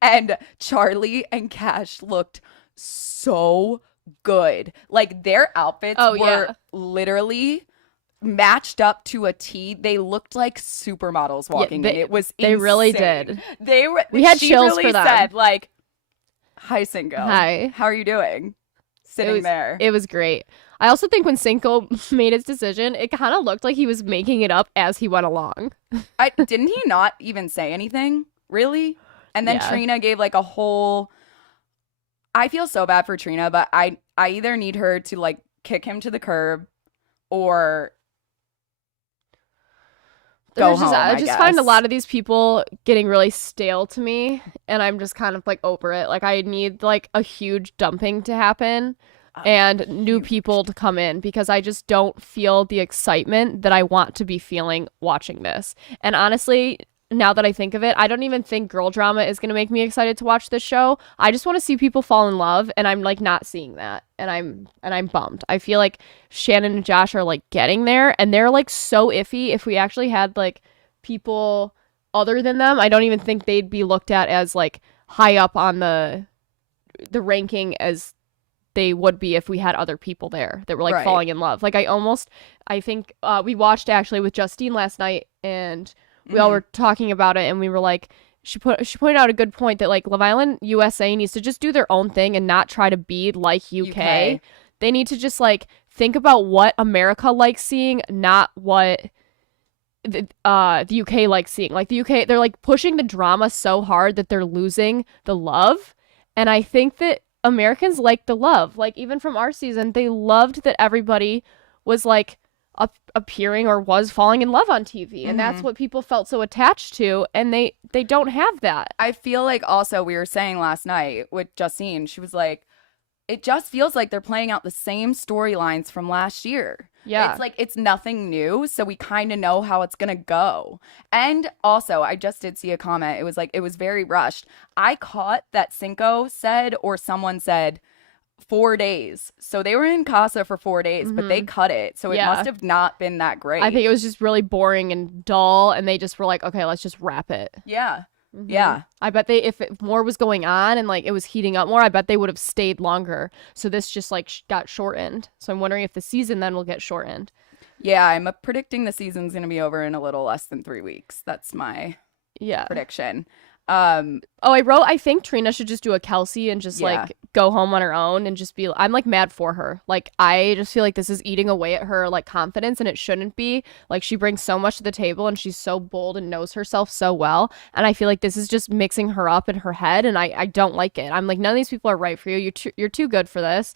And Charlie and Cash looked so good. Like their outfits were literally matched up to a T. They looked like supermodels walking in. It was insane. They really did. We had chills for them. Said like, hi Cinco. Hi. How are you doing? Sitting there. It was great. I also think when Cinco made his decision, it kind of looked like he was making it up as he went along. Didn't he not even say anything? Really? And then Trina gave like a whole... I feel so bad for Trina, but I either need her to like kick him to the curb or go home, I just find a lot of these people getting really stale to me, and I'm just kind of like over it. Like I need like a huge dumping to happen and new people to come in, because I just don't feel the excitement that I want to be feeling watching this. And honestly, now that I think of it, I don't even think girl drama is going to make me excited to watch this show. I just want to see people fall in love, and I'm like not seeing that, and I'm bummed. I feel like Shannon and Josh are like getting there, and they're like so iffy. If we actually had like people other than them, I don't even think they'd be looked at as like high up on the ranking as they would be if we had other people there that were like falling in love. Like I think we watched actually with Justine last night, and we all were talking about it, and we were like, she pointed out a good point that like Love Island USA needs to just do their own thing and not try to be like UK. They need to just like think about what America likes seeing, not what the UK likes seeing. Like the UK, they're like pushing the drama so hard that they're losing the love. And I think that Americans like the love. Like even from our season, they loved that everybody was like appearing or was falling in love on TV, and that's what people felt so attached to, and they don't have that. I feel like also we were saying last night with Justine, she was like, it just feels like they're playing out the same storylines from last year. Yeah. It's like it's nothing new, so we kind of know how it's going to go. And also, I just did see a comment. It was like, it was very rushed. I caught that Cinco said, or someone said, 4 days. So they were in CASA for 4 days, but they cut it. So it must have not been that great. I think it was just really boring and dull, and they just were like, okay, let's just wrap it. Yeah. Yeah. I bet if more was going on and like it was heating up more, I bet they would have stayed longer. So this just like got shortened. So I'm wondering if the season then will get shortened. Yeah, I'm predicting the season's going to be over in a little less than 3 weeks. That's my prediction. I think Trina should just do a Kelsey and just like go home on her own and just be, I'm like mad for her. Like I just feel like this is eating away at her like confidence, and it shouldn't be. Like she brings so much to the table, and she's so bold and knows herself so well, and I feel like this is just mixing her up in her head, and I don't like it. I'm like, none of these people are right for you. You're too good for this.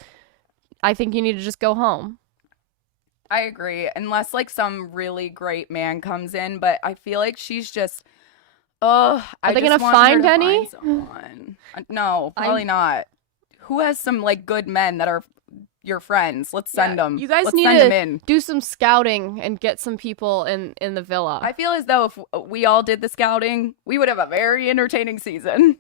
I think you need to just go home. I agree, unless like some really great man comes in, but I feel like she's just are they gonna find any? No, probably not. Who has some like good men that are your friends? Let's send them. You guys need to do some scouting and get some people in the villa. I feel as though if we all did the scouting, we would have a very entertaining season.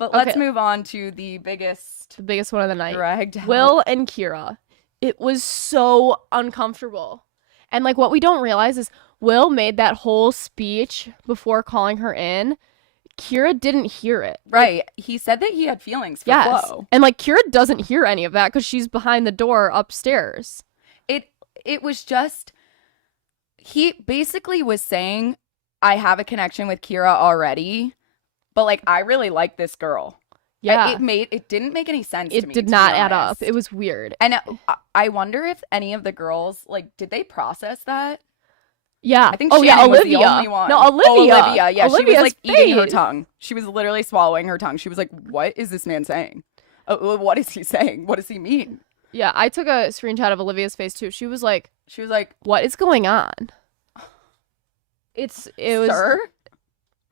But let's Okay. move on to the biggest one of the night. dragged out. Will and Kira. It was so uncomfortable. And like what we don't realize is Will made that whole speech before calling her in. Kira didn't hear it. Right. He said that he had feelings for Yes. Flo. And like Kira doesn't hear any of that because she's behind the door upstairs. It was just, he basically was saying, I have a connection with Kira already, but like I really like this girl. Yeah. It didn't make any sense to me. It did to be not add up. honest. It was weird. And I wonder if any of the girls, like, did they process that? Yeah. I think oh yeah, Shannon was Olivia. the only one. No, Olivia. Oh, Olivia. Yeah, she was Olivia's like eating her face. tongue. She was literally swallowing her tongue. She was like, "What is this man saying? What is he saying? What does he mean?" Yeah, I took a screenshot of Olivia's face too. She was like, "What is going on?" It was Sir?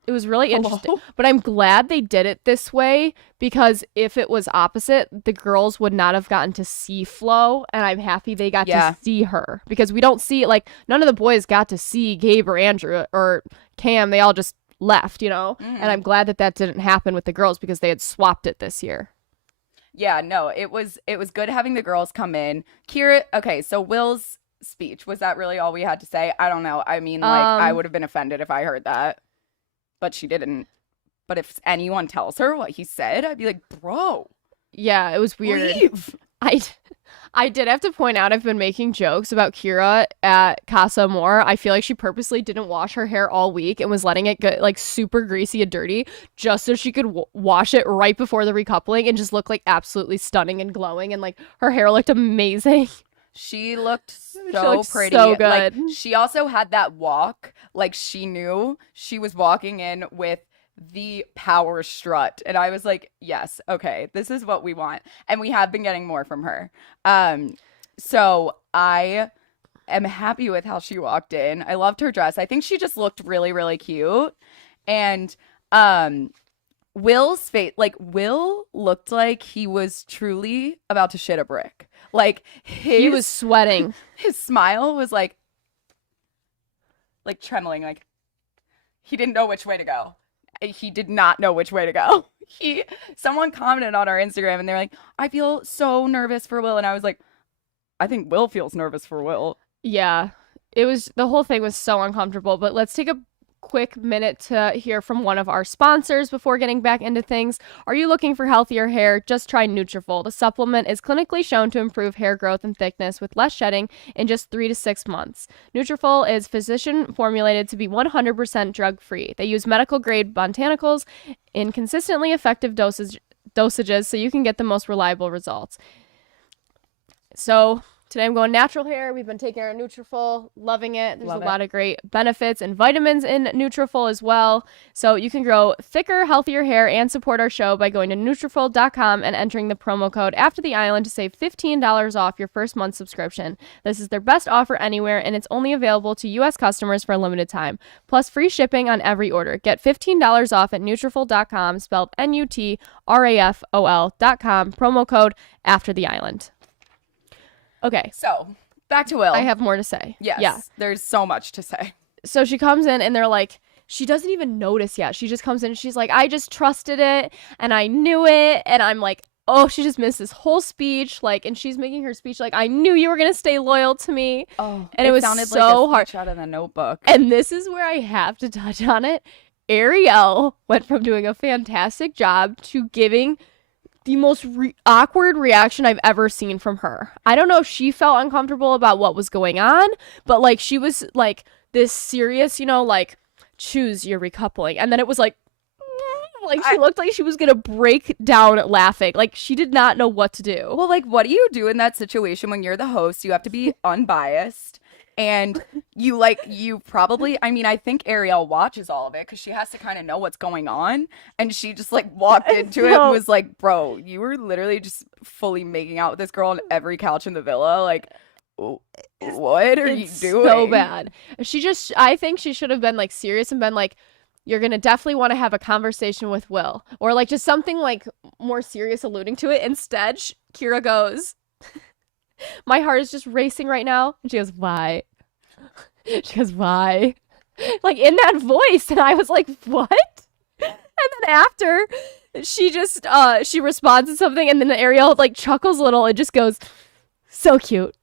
It was really interesting. Hello? But I'm glad they did it this way because if it was opposite, the girls would not have gotten to see Flo, and I'm happy they got Yeah. to see her because we don't see like none of the boys got to see Gabe or Andrew or Cam. They all just left, you know? And I'm glad that didn't happen with the girls because they had swapped it this year. Yeah, no, it was good having the girls come in. Kira, okay, so Will's speech, was that really all we had to say? I don't know. I mean, like, I would have been offended if I heard that, but she didn't. But if anyone tells her what he said, I'd be like, bro, Yeah, it was weird. leave. I did have to point out I've been making jokes about Kira at CASA Amour. I feel like she purposely didn't wash her hair all week and was letting it get like super greasy and dirty just so she could wash it right before the recoupling and just look like absolutely stunning and glowing, and like her hair looked amazing. She looked so looked pretty. so Like, good. she also had that walk. Like, she knew she was walking in with the power strut. And I was like, yes, okay, this is what we want. And we have been getting more from her. So I am happy with how she walked in. I loved her dress. I think she just looked really, really cute. And Will's face, like, Will looked like he was truly about to shit a brick. Like, He was sweating. his smile was like trembling, like he didn't know which way to go. He did not know which way to go. Someone commented on our Instagram and they're like, I feel so nervous for Will. And I was like, I think Will feels nervous for Will. Yeah, the whole thing was so uncomfortable, but let's take a quick minute to hear from one of our sponsors before getting back into things. Are you looking for healthier hair? Just try Nutrafol. The supplement is clinically shown to improve hair growth and thickness with less shedding in just 3 to 6 months. Nutrafol is physician formulated to be 100% drug-free. They use medical grade botanicals in consistently effective dosages so you can get the most reliable results. So today I'm going natural hair. We've been taking our Nutrafol, loving it. There's a lot of great benefits and vitamins in Nutrafol as well. So you can grow thicker, healthier hair and support our show by going to Nutrafol.com and entering the promo code After the Island to save $15 off your first month subscription. This is their best offer anywhere, and it's only available to U.S. customers for a limited time. Plus free shipping on every order. Get $15 off at Nutrafol.com, spelled Nutrafol.com, promo code After the Island. Okay. So back to Will. I have more to say. Yes. Yeah. There's so much to say. So she comes in and they're like, she doesn't even notice yet. She just comes in and she's like, I just trusted it and I knew it. And I'm like, oh, she just missed this whole speech. Like, and she's making her speech like, I knew you were going to stay loyal to me. Oh, and it was sounded so like a hard. speech out of the Notebook. And this is where I have to touch on it. Ariel went from doing a fantastic job to giving the most awkward reaction I've ever seen from her. I don't know if she felt uncomfortable about what was going on, but like she was like this serious, you know, like choose your recoupling. And then it was like she looked like she was going to break down laughing. Like she did not know what to do. Well, like, what do you do in that situation when you're the host? You have to be unbiased. And you probably, I mean, I think Ariel watches all of it because she has to kind of know what's going on. And she just like walked into it and was like, bro, you were literally just fully making out with this girl on every couch in the villa. Like, what are you doing? So bad. I think she should have been like serious and been like, you're going to definitely want to have a conversation with Will. Or like just something like more serious alluding to it. Instead, Kira goes, my heart is just racing right now. And she goes, why? She goes, why? Like in that voice. And I was like, what? And then after, she just she responds to something, and then Ariel like chuckles a little and just goes, "So cute."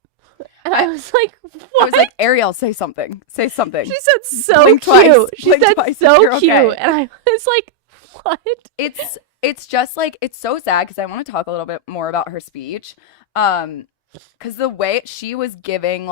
And I was like, "What?" I was like, Ariel, say something. Say something. She said, "So Blink cute." twice. She Blink said, twice if "So you're cute," okay. and I was like, "What?" It's just like, it's so sad because I want to talk a little bit more about her speech. Because the way she was giving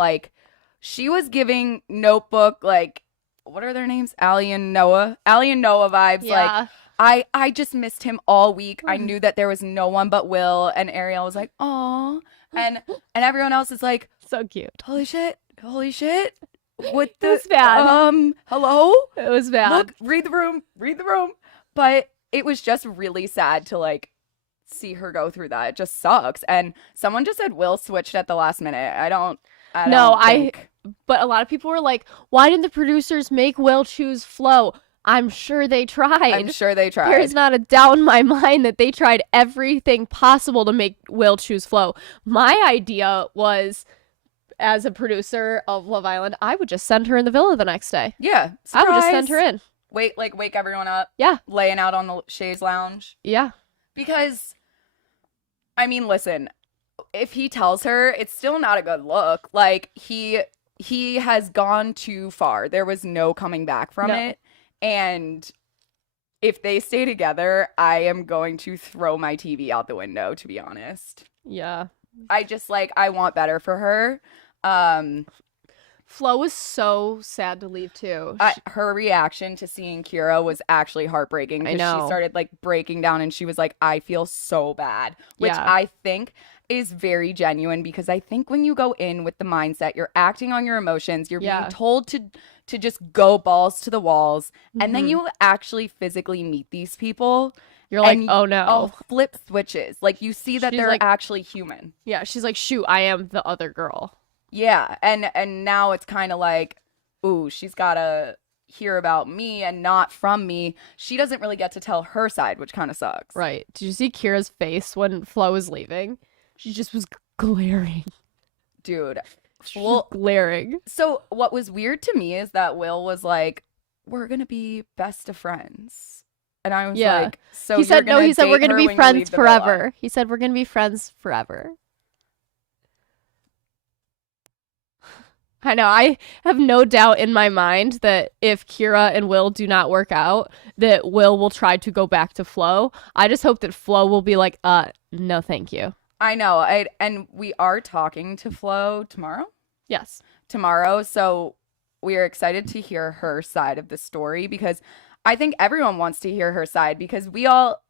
Notebook, like, what are their names? Allie and Noah vibes. Yeah. Like, I just missed him all week. I knew that there was no one but Will, and Ariel was like, "Aw," and everyone else is like, So cute. holy shit. What It the was bad. hello? It was bad. Look, read the room. But it was just really sad to like see her go through that. It just sucks. And someone just said Will switched at the last minute. I don't think. But a lot of people were like, "Why didn't the producers make Will choose Flo?" I'm sure they tried. I'm sure they tried. There's not a doubt in my mind that they tried everything possible to make Will choose Flo. My idea was, as a producer of Love Island, I would just send her in the villa the next day. Yeah. I would just surprise. send her in. Wake everyone up. Yeah. Laying out on the chaise lounge. Yeah. Because, I mean, listen, if he tells her, it's still not a good look. Like, he has gone too far. There was no coming back from it. And if they stay together, I am going to throw my TV out the window, to be honest. Yeah. I want better for her. Flo was so sad to leave too. Her reaction to seeing Kira was actually heartbreaking. I know. She started like breaking down and she was like, "I feel so bad," which Yeah. I think is very genuine, because I think when you go in with the mindset, you're acting on your emotions, you're being told to just go balls to the walls, and then you actually physically meet these people. You're like, "Oh no." Flip switches. Like, you see that She's they're like- actually human. Yeah, she's like, "Shoot, I am the other girl." Yeah, and now it's kind of like, ooh, she's got to hear about me and not from me. She doesn't really get to tell her side, which kind of sucks. Right. Did you see Kira's face when Flo was leaving? She just was glaring. Dude. She was glaring. So what was weird to me is that Will was like, "We're going to be best of friends." And I was like, so he said, "No, he said we're going to be friends forever." He said, "We're going to be friends forever." I know. I have no doubt in my mind that if Kira and Will do not work out, that Will will try to go back to Flo. I just hope that Flo will be like, "No, thank you." I know. And we are talking to Flo tomorrow. Yes. Tomorrow. So we are excited to hear her side of the story, because I think everyone wants to hear her side, because we all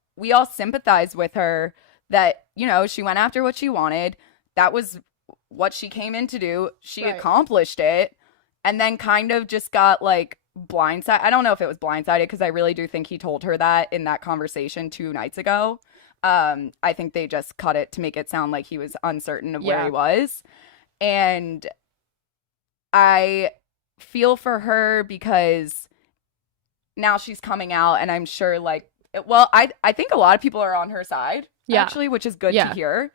sympathize with her that, you know, she went after what she wanted. That was what she came in to do. She accomplished it, and then kind of just got like blindsided. I don't know if it was blindsided, because I really do think he told her that in that conversation 2 nights ago. I think they just cut it to make it sound like he was uncertain of where he was. And I feel for her, because now she's coming out, and I'm sure like, well, I think a lot of people are on her side, actually, which is good to hear.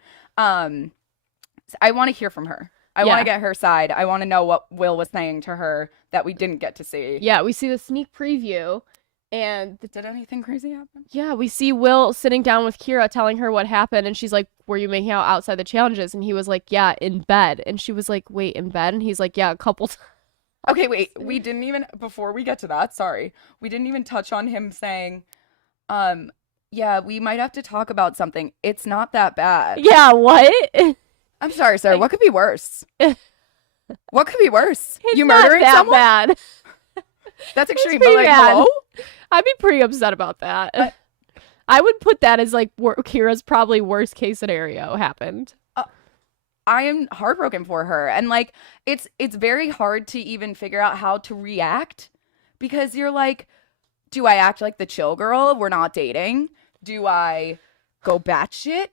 I want to hear from her. I want to get her side. I want to know what Will was saying to her that we didn't get to see. Yeah, we see the sneak preview, and did anything crazy happen? Yeah, we see Will sitting down with Kira telling her what happened, and she's like, "Were you making out outside the challenges?" And he was like, "Yeah, in bed." And she was like, "Wait, in bed?" And he's like, "Yeah, a couple times." Okay, wait. We didn't even, before we get to that, sorry. We didn't even touch on him saying, yeah, we might have to talk about something. It's not that bad. Yeah, what? I'm sorry, sir. What could be worse? What could be worse? It's you murdering not that someone? bad. That's extreme, pretty but like, bad. hello? I'd be pretty upset about that. I would put that as like Kira's probably worst case scenario happened. I am heartbroken for her. And like, it's very hard to even figure out how to react, because you're like, do I act like the chill girl? We're not dating. Do I go batshit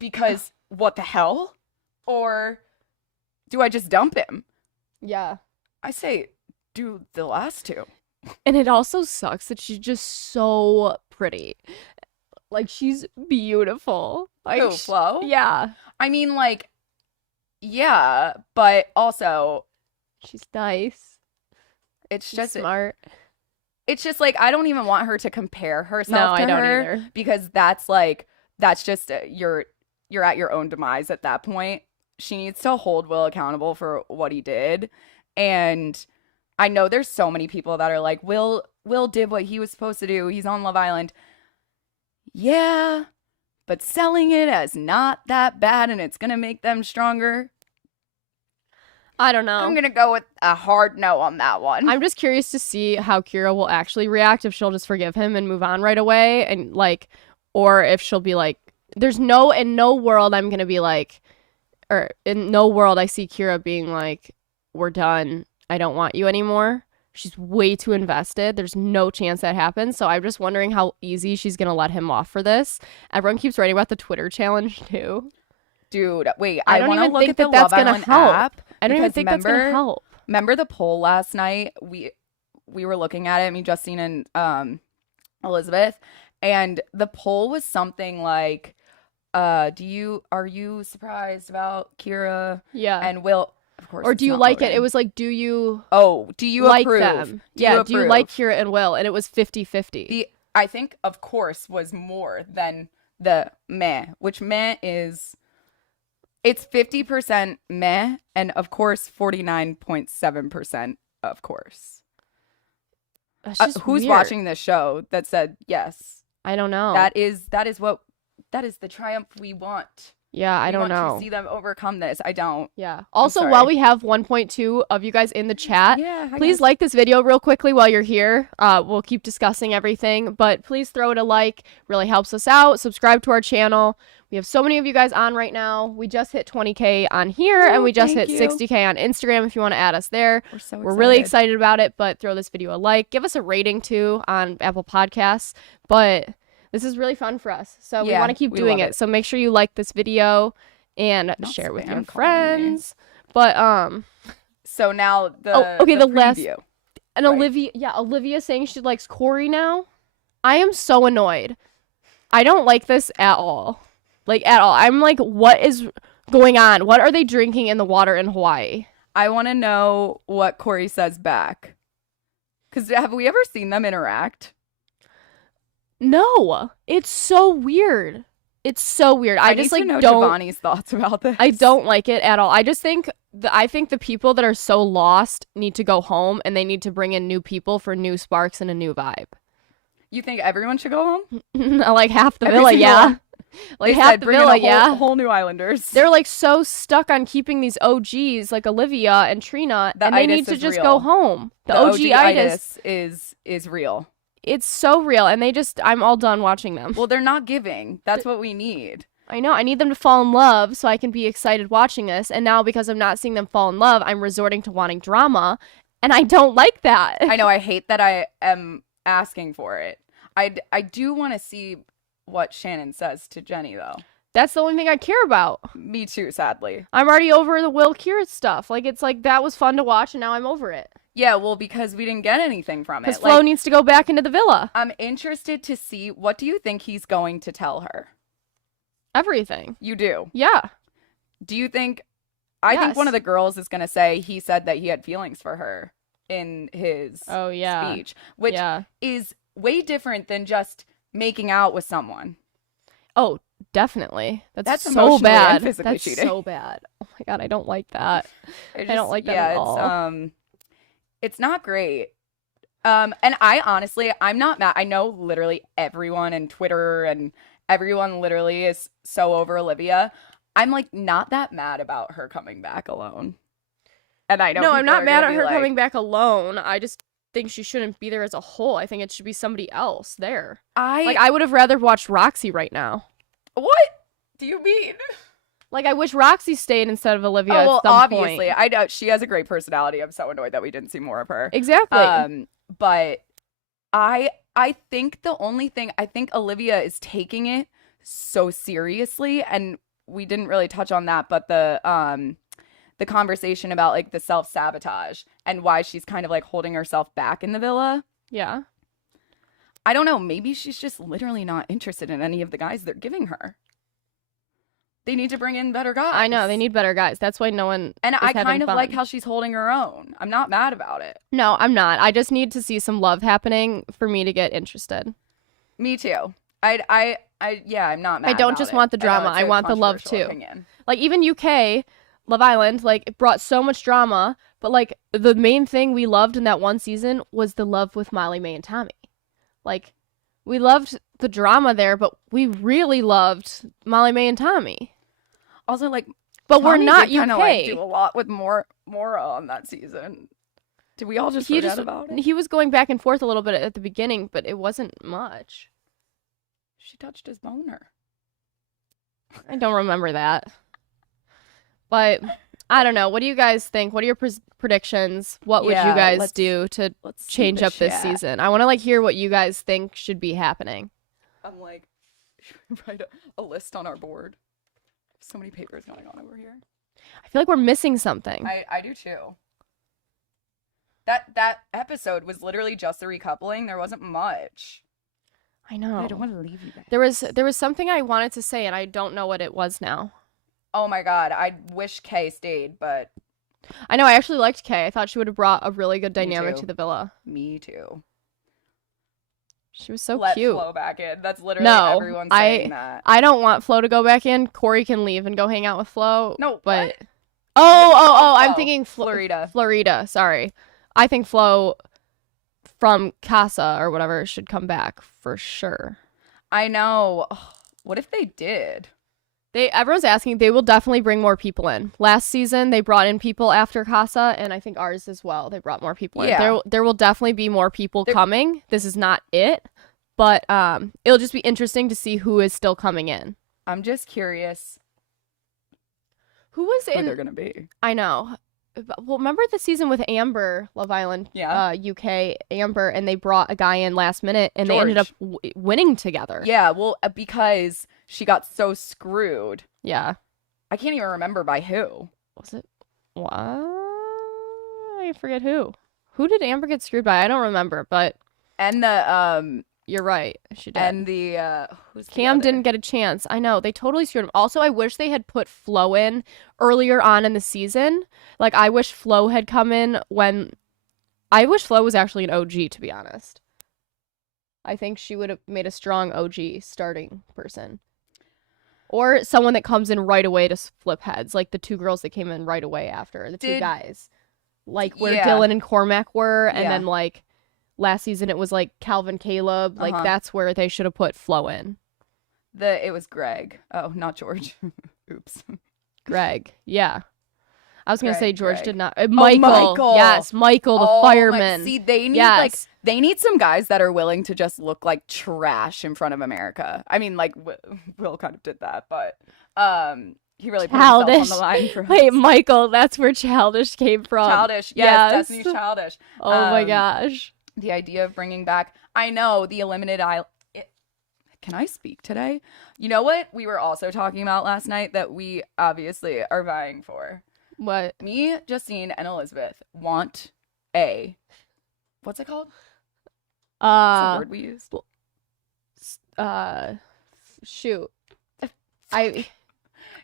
because what the hell? Or do I just dump him? Yeah. I say do the last two. And it also sucks that she's just so pretty. Like, she's beautiful. Like, Who, Flo? Yeah. I mean, like, yeah, but also she's nice. it's She's just smart. it's just like I don't even want her to compare No, herself to I don't her either. because that's just you're at your own demise at that point. She needs to hold Will accountable for what he did. And I know there's so many people that are like, Will did what he was supposed to do. He's on Love Island. Yeah, but selling it as not that bad and it's gonna make them stronger. I don't know. I'm gonna go with a hard no on that one. I'm just curious to see how Kira will actually react, if she'll just forgive him and move on right away, and like, or if she'll be like, in no world I'm gonna be like, or in no world I see Kira being like, we're done, I don't want you anymore. She's way too invested. There's no chance that happens. So I'm just wondering how easy she's gonna let him off for this. Everyone keeps writing about the Twitter challenge too. Dude, wait, I I don't want to even look think at the that that's Love gonna Island help. app. I don't even because think that's gonna help. Remember the poll last night? We were looking at it, me, Justine, and Elizabeth, and the poll was something like, are you surprised about Kira Yeah. and Will? Of course. Or it's do you not like it? voting. It was like, do you do you like approve? them? Do you Do you like approve? Kira and Will? And it was 50-50. I think, of course, was more than the meh, which meh is, it's 50% meh, and of course, 49.7% of course. That's just Who's weird. watching this show that said yes? I don't know. That is the triumph we want. Yeah, I don't want know. to see them overcome this. I don't. Yeah. Also, sorry. while we have 1.2 of you guys in the chat, Yeah. please like this video real quickly while you're here. We'll keep discussing everything, but please throw it a like. Really helps us out. Subscribe to our channel. We have so many of you guys on right now. We just hit 20K on here, and we just hit 60K on Instagram if you want to add us there. We're really excited about it, but throw this video a like. Give us a rating, too, on Apple Podcasts. But this is really fun for us, so we want to keep doing it. So make sure you like this video and share it with your friends. But so now the the last preview. and right. Olivia saying she likes Corey now. I am so annoyed. I don't like this at all. Like, at all. I'm like, what is going on? What are they drinking in the water in Hawaii? I want to know what Corey says back. Because have we ever seen them interact? No. It's so weird. It's so weird. I just need like to know don't. Giovanni's thoughts about this. I don't like it at all. I just think the people that are so lost need to go home, and they need to bring in new people for new sparks and a new vibe. You think everyone should go home? Like half the villa, yeah. Like half the villa, yeah. Whole new islanders. They're like so stuck on keeping these OGs like Olivia and Trina, and they need to just go home. The OG-itis is real. It's so real, and I'm all done watching them. Well, they're not giving. That's what we need. I know. I need them to fall in love so I can be excited watching this. And now, because I'm not seeing them fall in love, I'm resorting to wanting drama, and I don't like that. I know. I hate that I am asking for it. I do want to see what Shannon says to Genny, though. That's the only thing I care about. Me too, sadly. I'm already over the Will Kira stuff. Like, it's like, that was fun to watch, and now I'm over it. Yeah, well, because we didn't get anything from it. Because Flo needs to go back into the villa. I'm interested to see, what do you think he's going to tell her? Everything. You do? Yeah. Do you think, I think one of the girls is going to say he said that he had feelings for her in his speech, which is way different than just making out with someone. Oh, definitely. That's so bad. That's cheating. So bad. Oh my God, I don't like that. I don't like that at all. It's not great. And I honestly, I'm not mad. I know literally everyone in Twitter and everyone literally is so over Olivia. I'm like not that mad about her coming back alone. And I know no, I'm not mad at her coming back alone. I just think she shouldn't be there as a whole. I think it should be somebody else there. I would have rather watched Roxy right now. What do you mean? Like, I wish Roxy stayed instead of Olivia at some obviously. Point. I know she has a great personality. I'm so annoyed that we didn't see more of her. Exactly. But I think the only thing, I think Olivia is taking it so seriously, and we didn't really touch on that, but the conversation about like the self-sabotage and why she's kind of like holding herself back in the villa. Yeah. I don't know. Maybe she's just literally not interested in any of the guys they're giving her. They need to bring in better guys. I know, they need better guys. That's why no one And is I having kind of fun. like how she's holding her own. I'm not mad about it. No, I'm not. I just need to see some love happening for me to get interested. Me too. Yeah, I'm not mad. I don't about just it. want the I know drama. it's I a want the love controversial too. opinion. Like, even UK, Love Island, like, it brought so much drama, but, like, the main thing we loved in that one season was the love with Molly, May, and Tommy. Like, we loved the drama there, but we really loved Molly, May, and Tommy. Also, like, but Tommy we're not did UK. kinda, like, do a lot with Mora on that season. Did we all just forget about it? He was going back and forth a little bit at the beginning, but it wasn't much. She touched his boner. I don't remember that. But I don't know. What do you guys think? What are your predictions? What would you guys do to change up this season? I want to, like, hear what you guys think should be happening. I'm like, should we write a list on our board? So many papers going on over here. I feel like we're missing something. I do too. That episode was literally just the recoupling. There wasn't much. I know. I don't want to leave you guys. There was something I wanted to say, and I don't know what it was now. Oh my god, I wish Kay stayed, but... I know, I actually liked Kay. I thought she would have brought a really good dynamic to the villa. Me too. She was so Let cute. Flo back in. That's literally everyone saying that. I don't want Flo to go back in. Corey can leave and go hang out with Flo. No, but... what? I'm thinking Florida. Florida, sorry. I think Flo from CASA or whatever should come back for sure. I know. Ugh, what if they did? Everyone's asking. They will definitely bring more people in. Last season, they brought in people after CASA, and I think ours as well. They brought more people in. There will definitely be more people coming. This is not it, but it'll just be interesting to see who is still coming in. I'm just curious who they're gonna be. I know. Well, remember the season with Amber, Love Island, UK, Amber, and they brought a guy in last minute, and they ended up winning together. Yeah, well, because she got so screwed. Yeah. I can't even remember by who. Was it? What? I forget who. Who did Amber get screwed by? I don't remember, but... And the, You're right. She did. And the, who's Cam didn't get a chance. I know. They totally screwed him. Also, I wish they had put Flo in earlier on in the season. Like, I wish Flo had come in when... I wish Flo was actually an OG, to be honest. I think she would have made a strong OG starting person. Or someone that comes in right away to flip heads. Like the two girls that came in right away after. The two guys. Like, where Dylan and Cormac were. And then, like... Last season, it was, like, Calvin, Caleb. Like, that's where they should have put Flo in. It was Greg. Oh, not George. Oops. Greg. Yeah. I was going to say George did not. Michael. Michael. Yes, Michael, the fireman. See, they need, they need some guys that are willing to just look like trash in front of America. I mean, like, Will kind of did that, but, he really put himself on the line for us. Wait, Michael, that's where Childish came from. Childish. Yes. Destiny's Childish. Oh, my gosh. The idea of bringing back, I know, the Eliminated Island. Can I speak today? You know what we were also talking about last night that we obviously are vying for? What? Me, Justine, and Elizabeth want what's it called? What's the word we used? Shoot.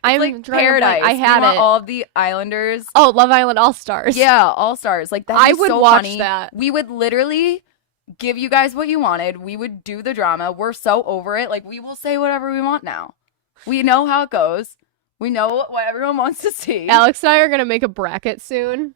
I'm like Paradise. I had it. All of the Islanders. Oh, Love Island All Stars. Yeah, All Stars. Like that. I would so watch funny. that. We would literally give you guys what you wanted. We would do the drama. We're so over it. Like we will say whatever we want now. We know how it goes. We know what everyone wants to see. Alex and I are gonna make a bracket soon.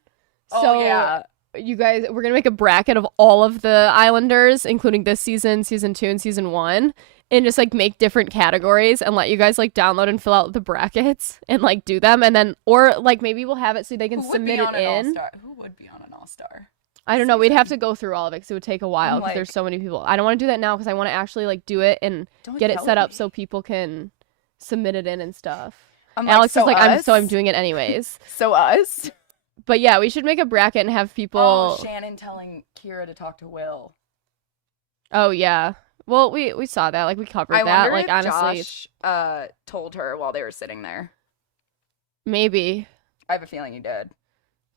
So yeah. You guys, we're gonna make a bracket of all of the Islanders, including this season, season 2, and season 1. And just, like, make different categories and let you guys, like, download and fill out the brackets and, like, do them. And then, or, like, maybe we'll have it so they can submit it in. Who would be on an all-star? I don't know. We'd have to go through all of it because it would take a while because there's so many people. I don't want to do that now because I want to actually, like, do it and get it set up so people can submit it in and stuff. Alex is like, I'm doing it anyways. So us? But, yeah, we should make a bracket and have people. Oh, Shannon telling Kira to talk to Will. Oh, yeah. Well, we saw that. Like, we covered that. I wonder like, if honestly, Josh told her while they were sitting there. Maybe. I have a feeling he did.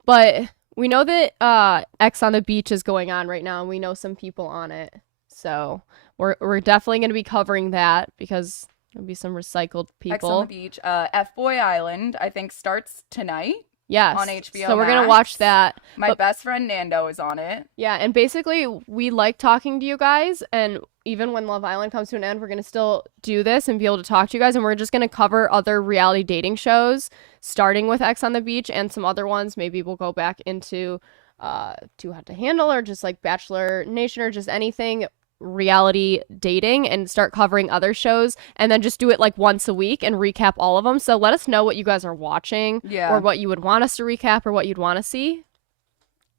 But we know that X on the Beach is going on right now, and we know some people on it. So we're definitely going to be covering that because There'll be some recycled X on people. the Beach. F-Boy Island, I think, starts tonight Yes. on HBO So we're going to Max. watch that. My best friend Nando is on it. Yeah, and basically we like talking to you guys, and even when Love Island comes to an end, we're going to still do this and be able to talk to you guys, and we're just going to cover other reality dating shows, starting with X on the Beach and some other ones. Maybe we'll go back into Too Hot to Handle or just like Bachelor Nation or just anything reality dating and start covering other shows, and then just do it like once a week and recap all of them. So let us know what you guys are watching, or what you would want us to recap, or what you'd want to see.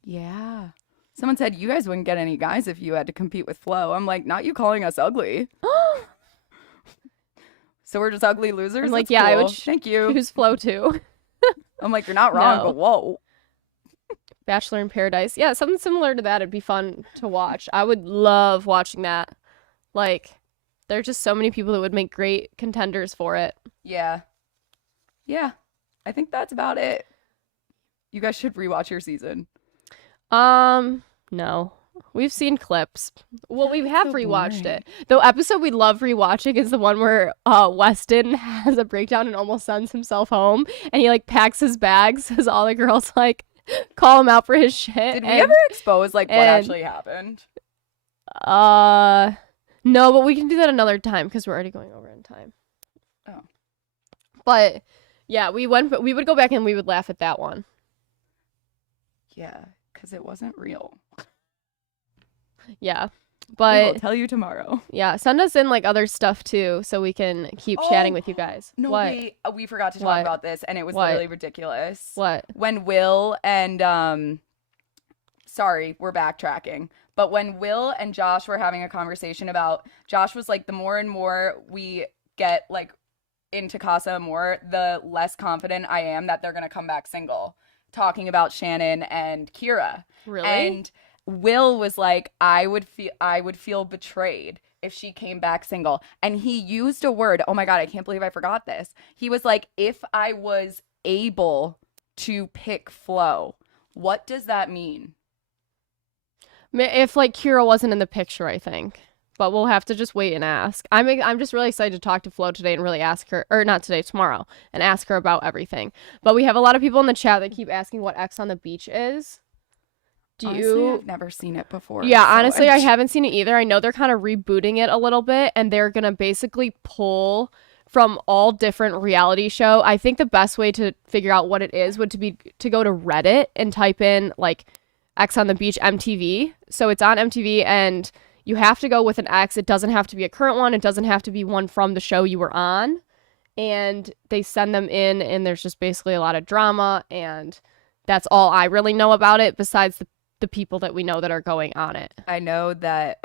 Yeah. Someone said you guys wouldn't get any guys if you had to compete with Flo. I'm like, not you calling us ugly. So we're just ugly losers? I'm like, That's yeah, cool. I would Thank you. choose Flo too. I'm like, you're not wrong, No. but whoa. Bachelor in Paradise. Yeah, something similar to that. It'd be fun to watch. I would love watching that. Like, there are just so many people that would make great contenders for it. Yeah. Yeah. I think that's about it. You guys should rewatch your season. No. We've seen clips. Well, we have so rewatched boring. it. The episode we love rewatching is the one where Weston has a breakdown and almost sends himself home, and he like packs his bags as all the girls like call him out for his shit. Did we ever expose like what actually happened? No, but we can do that another time because we're already going over in time. Oh. But yeah, we would go back and we would laugh at that one. Yeah, because it wasn't real. Yeah. We But will tell you tomorrow. yeah, send us in like other stuff too so we can keep chatting with you guys. No, What? we forgot to talk What? about this, and it was What? literally ridiculous. What? When Will and sorry, we're backtracking. But when Will and Josh were having a conversation about, Josh was like, the more and more we get like into CASA Amour, the less confident I am that they're gonna come back single. Talking about Shannon and Kira. Really? And Will was like, I would feel betrayed if she came back single. And he used a word. Oh my God, I can't believe I forgot this. He was like, if I was able to pick Flo, what does that mean? If like Kira wasn't in the picture, I think. But we'll have to just wait and ask. I'm just really excited to talk to Flo today and really ask her, or not today, tomorrow, and ask her about everything. But we have a lot of people in the chat that keep asking what X on the Beach is. Honestly, I've never seen it before. Yeah, so honestly, I haven't seen it either. I know they're kind of rebooting it a little bit, and they're going to basically pull from all different reality show. I think the best way to figure out what it is would be to go to Reddit and type in, like, X on the Beach MTV. So it's on MTV, and you have to go with an X. It doesn't have to be a current one. It doesn't have to be one from the show you were on. And they send them in, and there's just basically a lot of drama, and that's all I really know about it besides the people that we know that are going on it. I know that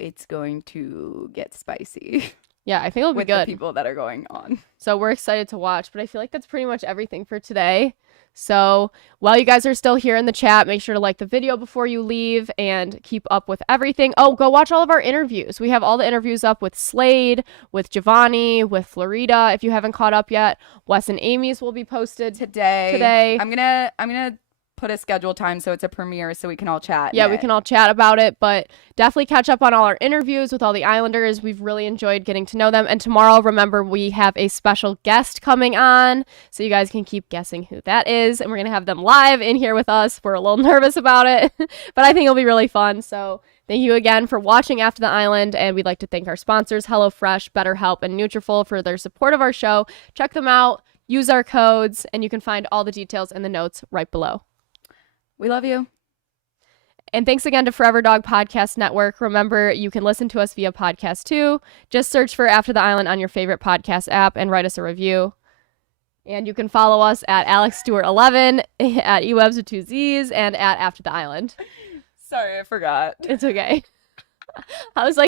it's going to get spicy. Yeah, I think it'll be with good. the people that are going on. So we're excited to watch, but I feel like that's pretty much everything for today. So while you guys are still here in the chat, make sure to like the video before you leave and keep up with everything. Oh, go watch all of our interviews. We have all the interviews up with Slade, with Giovanni, with Florida. If you haven't caught up yet, Wes and Amy's will be posted today. I'm gonna put a scheduled time so it's a premiere so we can all chat. Yeah, we can all chat about it, but definitely catch up on all our interviews with all the Islanders. We've really enjoyed getting to know them. And tomorrow, remember, we have a special guest coming on, so you guys can keep guessing who that is. And we're going to have them live in here with us. We're a little nervous about it, but I think it'll be really fun. So thank you again for watching After the Island, and we'd like to thank our sponsors, HelloFresh, BetterHelp, and Nutrafol for their support of our show. Check them out, use our codes, and you can find all the details in the notes right below. We love you. And thanks again to Forever Dog Podcast Network. Remember, you can listen to us via podcast too. Just search for After the Island on your favorite podcast app and write us a review. And you can follow us at AlexStewart11, at eWebs with 2 Z's, and at After the Island. Sorry, I forgot. It's okay. I was like,